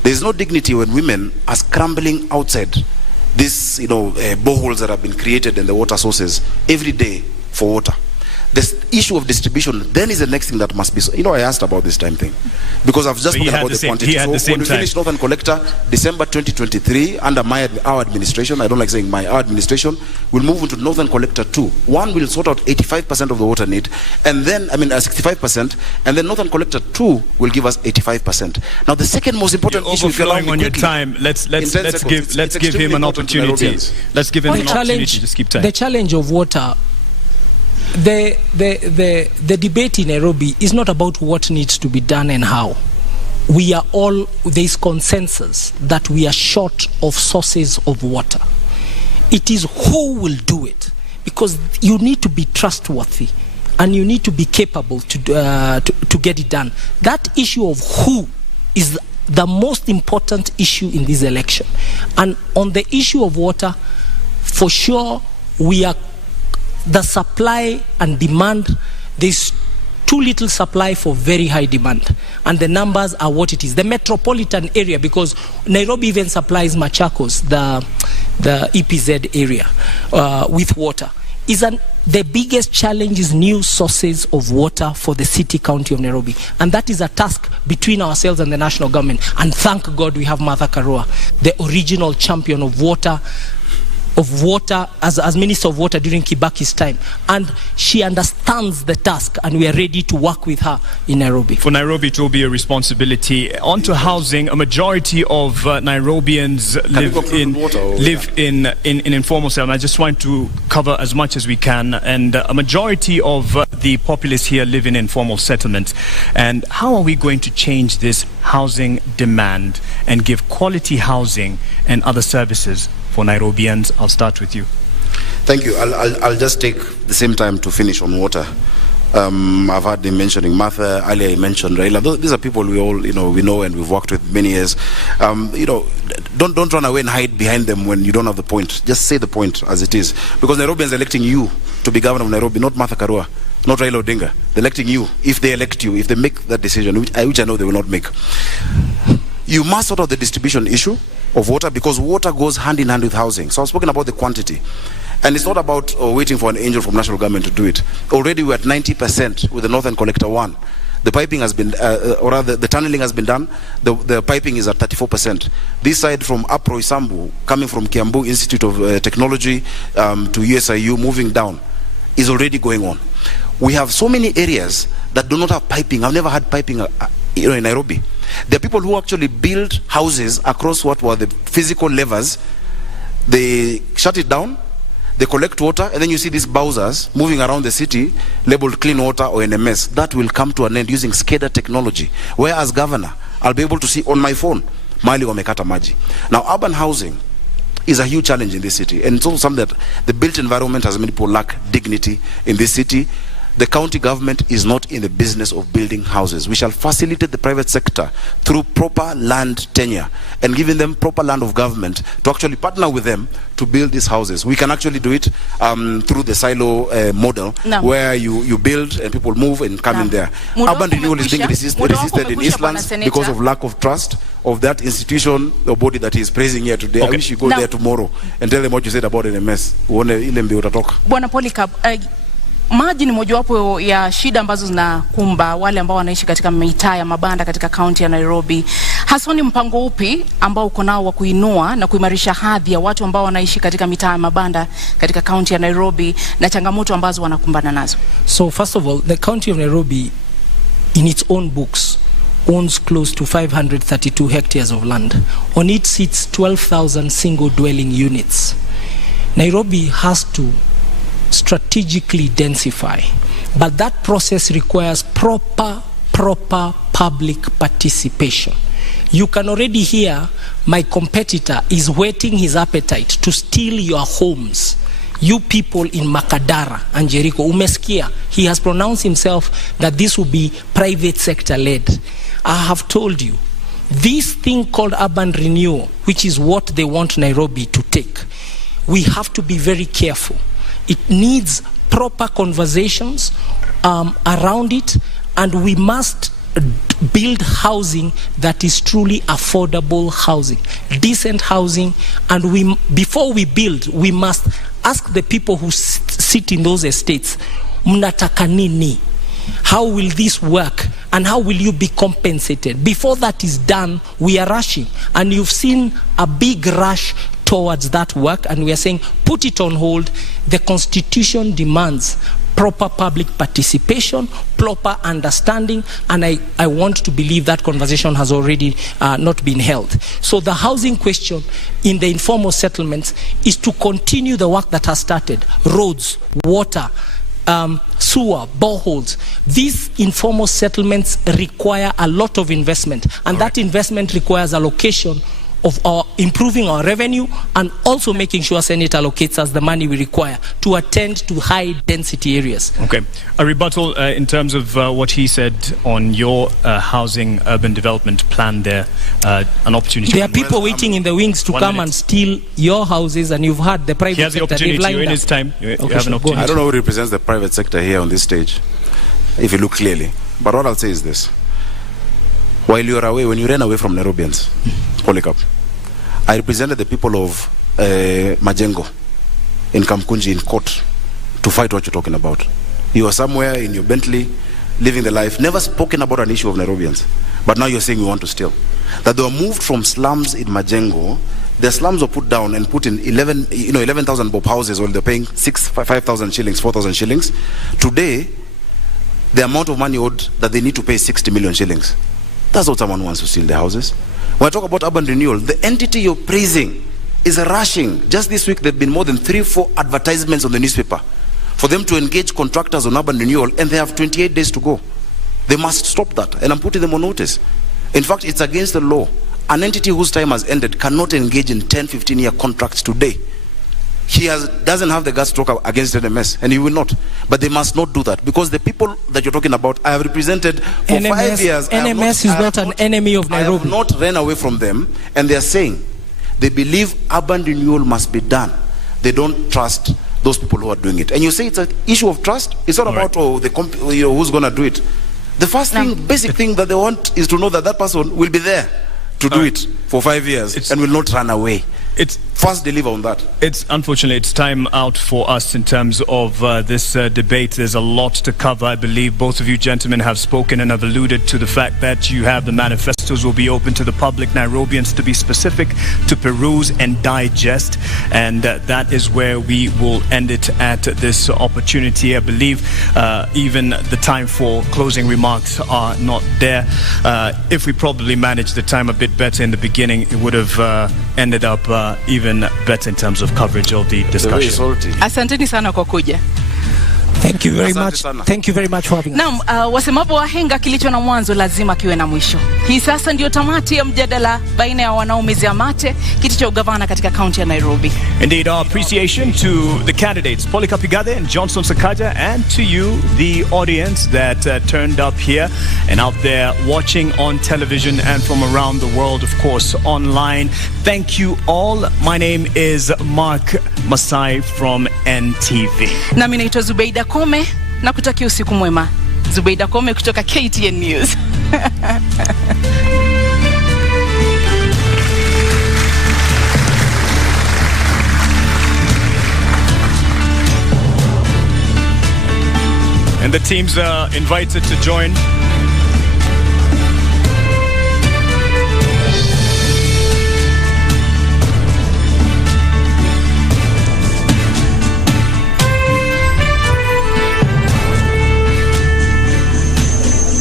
There's no dignity when women are scrambling outside these, boreholes that have been created in the water sources every day for water. The issue of distribution then is the next thing that must be. I asked about this time thing because I've just spoken about the quantity. So when we finish Northern Collector, December 2023, under our administration, I don't like saying our administration, we'll move into Northern Collector 2. One will sort out 85% of the water need, and then 65%, and then Northern Collector 2 will give us 85%. Now the second most important issue, if you're overflowing on your time, let's give him an opportunity. Let's give him an opportunity. Just keep time. The challenge of water. The debate in Nairobi is not about what needs to be done and how. There is consensus that we are short of sources of water. It is who will do it, because you need to be trustworthy and you need to be capable to get it done. That issue of who is the most important issue in this election. And on the issue of water, for sure, the supply and demand, there's too little supply for very high demand, and the numbers are what it is. The metropolitan area, because Nairobi even supplies Machakos, the EPZ area, with water, the biggest challenge is new sources of water for the city county of Nairobi, and that is a task between ourselves and the national government. And thank God we have Martha Karua, the original champion of water as Minister of Water during Kibaki's time, and she understands the task, and we are ready to work with her in Nairobi. For Nairobi, it will be a responsibility. On to housing, a majority of Nairobians live in informal settlement. I just want to cover as much as we can, and a majority of the populace here live in informal settlement. And how are we going to change this housing demand and give quality housing and other services for Nairobians? I'll start with you. Thank you. I'll just take the same time to finish on water. I've heard him mentioning Martha earlier. He mentioned Raila. These are people we all we know and we've worked with many years. Don't run away and hide behind them when you don't have the point. Just say the point as it is, because Nairobians are electing you to be governor of Nairobi, not Martha Karua, not Raila Odinga. They're electing you. If they elect you, if they make that decision, which I know they will not make, you must sort out the distribution issue of water, because water goes hand in hand with housing. So I've spoken about the quantity, and it's not about waiting for an angel from national government to do it. Already we're at 90% with the Northern Collector 1. The piping has been, or rather the tunneling has been done. The piping is at 34%. This side from Apro Isambu, coming from Kiambu Institute of Technology to USIU, moving down, is already going on. We have so many areas that do not have piping. I've never had piping in Nairobi. There are people who actually build houses across what were the physical levers. They shut it down, They collect water, and then you see these bowsers moving around the city, labeled clean water or NMS. That will come to an end using SCADA technology. Where as governor, I'll be able to see on my phone, Mali wamekata maji. Now, urban housing is a huge challenge in this city, and it's also something that the built environment has made people lack dignity in this city. The county government is not in the business of building houses. We shall facilitate the private sector through proper land tenure and giving them proper land of government to actually partner with them to build these houses. We can actually do it through the silo model, where you build and people move and come in there. Urban renewal is being resisted in Eastlands because of lack of trust of that institution or body that is praising here today. I wish you go there tomorrow and tell them what you said about NMS. Bwana Polycarp, maji ni mojawapo ya shida ambazo zinakumba wale ambao wanaishi katika mitaa ya mabanda katika kaunti ya Nairobi. Haswa ni mpango upi ambao uko nao wa kuinua na kuimarisha hadhi ya watu ambao wanaishi katika mitaa ya mabanda katika kaunti ya Nairobi na changamoto ambazo wanakumbana nazo? So first of all, the county of Nairobi in its own books owns close to 532 hectares of land. On it sits 12,000 single dwelling units. Nairobi has to strategically densify, but that process requires proper public participation. You can already hear my competitor is whetting his appetite to steal your homes. You people in Makadara and Jericho, umesikia, he has pronounced himself that this will be private sector led. I have told you, this thing called urban renewal, which is what they want Nairobi to take, we have to be very careful. It needs proper conversations around it, and we must build housing that is truly affordable housing, decent housing, and before we build, we must ask the people who sit in those estates, mnataka nini? How will this work, and how will you be compensated? Before that is done, we are rushing, and you've seen a big rush towards that work, and we are saying put it on hold. The Constitution demands proper public participation, proper understanding, and I want to believe that conversation has already not been held. So the housing question in the informal settlements is to continue the work that has started: roads, water, sewer, boreholes. These informal settlements require a lot of investment, and that investment requires allocation of improving our revenue, and also making sure Senate allocates us the money we require to attend to high density areas. Okay, a rebuttal in terms of what he said on your housing urban development plan there, an opportunity. There are people waiting in the wings to come and steal your houses, and you've had the private he has sector. The opportunity. You're in his time. You have an opportunity. I don't know who represents the private sector here on this stage, if you look clearly. But what I'll say is this. While you are away, when you ran away from Nairobians, Polycarp, I represented the people of Majengo in Kamkunji in court to fight what you're talking about. You are somewhere in your Bentley, living the life, never spoken about an issue of Nairobians. But now you're saying you want to steal. That they were moved from slums in Majengo. The slums were put down and put in 11,000 bob houses, while they're paying 5,000 shillings, 4,000 shillings. Today, the amount of money owed that they need to pay 60 million shillings. That's what someone wants to steal the houses. When I talk about urban renewal, the entity you're praising is rushing. Just this week, there have been more than 3-4 advertisements on the newspaper for them to engage contractors on urban renewal, and they have 28 days to go. They must stop that, and I'm putting them on notice. In fact, it's against the law. An entity whose time has ended cannot engage in 10-15-year contracts today. He doesn't have the guts to talk against NMS, and he will not. But they must not do that, because the people that you're talking about, I have represented for NMS, 5 years. NMS is not an enemy of Nairobi. I have not ran away from them, and they are saying they believe urban renewal must be done. They don't trust those people who are doing it. And you say it's an issue of trust. It's not about who's going to do it. The first thing, basic thing that they want is to know that that person will be there to do it for 5 years and will not run away. It's first deliver on that. It's unfortunately it's time out for us in terms of this debate. There's a lot to cover. I believe both of you gentlemen have spoken and have alluded to the fact that you have the manifestos will be open to the public, Nairobians to be specific, to peruse and digest, and that is where we will end it at this opportunity. I believe even the time for closing remarks are not there. If we probably managed the time a bit better in the beginning, it would have ended up even better in terms of coverage of the They're very discussion. salty. Asanteni sana kwa kuja. Thank you very Asante much. sana. Thank you very much for having us. Naam, wasemapo wahenga kilicho na mwanzo lazima kiwe na mwisho. Hii sasa ndio tamati ya mjadala baina ya wanaomezea mate kiti cha ugavana katika kaunti ya Nairobi. Indeed, our appreciation to the candidates, Polycarp Igathe and Johnson Sakaja, and to you, the audience that turned up here and out there watching on television and from around the world, of course, online. Thank you all. My name is Mark Masai from NTV. Nami naitwa Zubeida Kome na kutakia usiku mwema. Zubeida Kome kutoka KTN News. And the teams are invited to join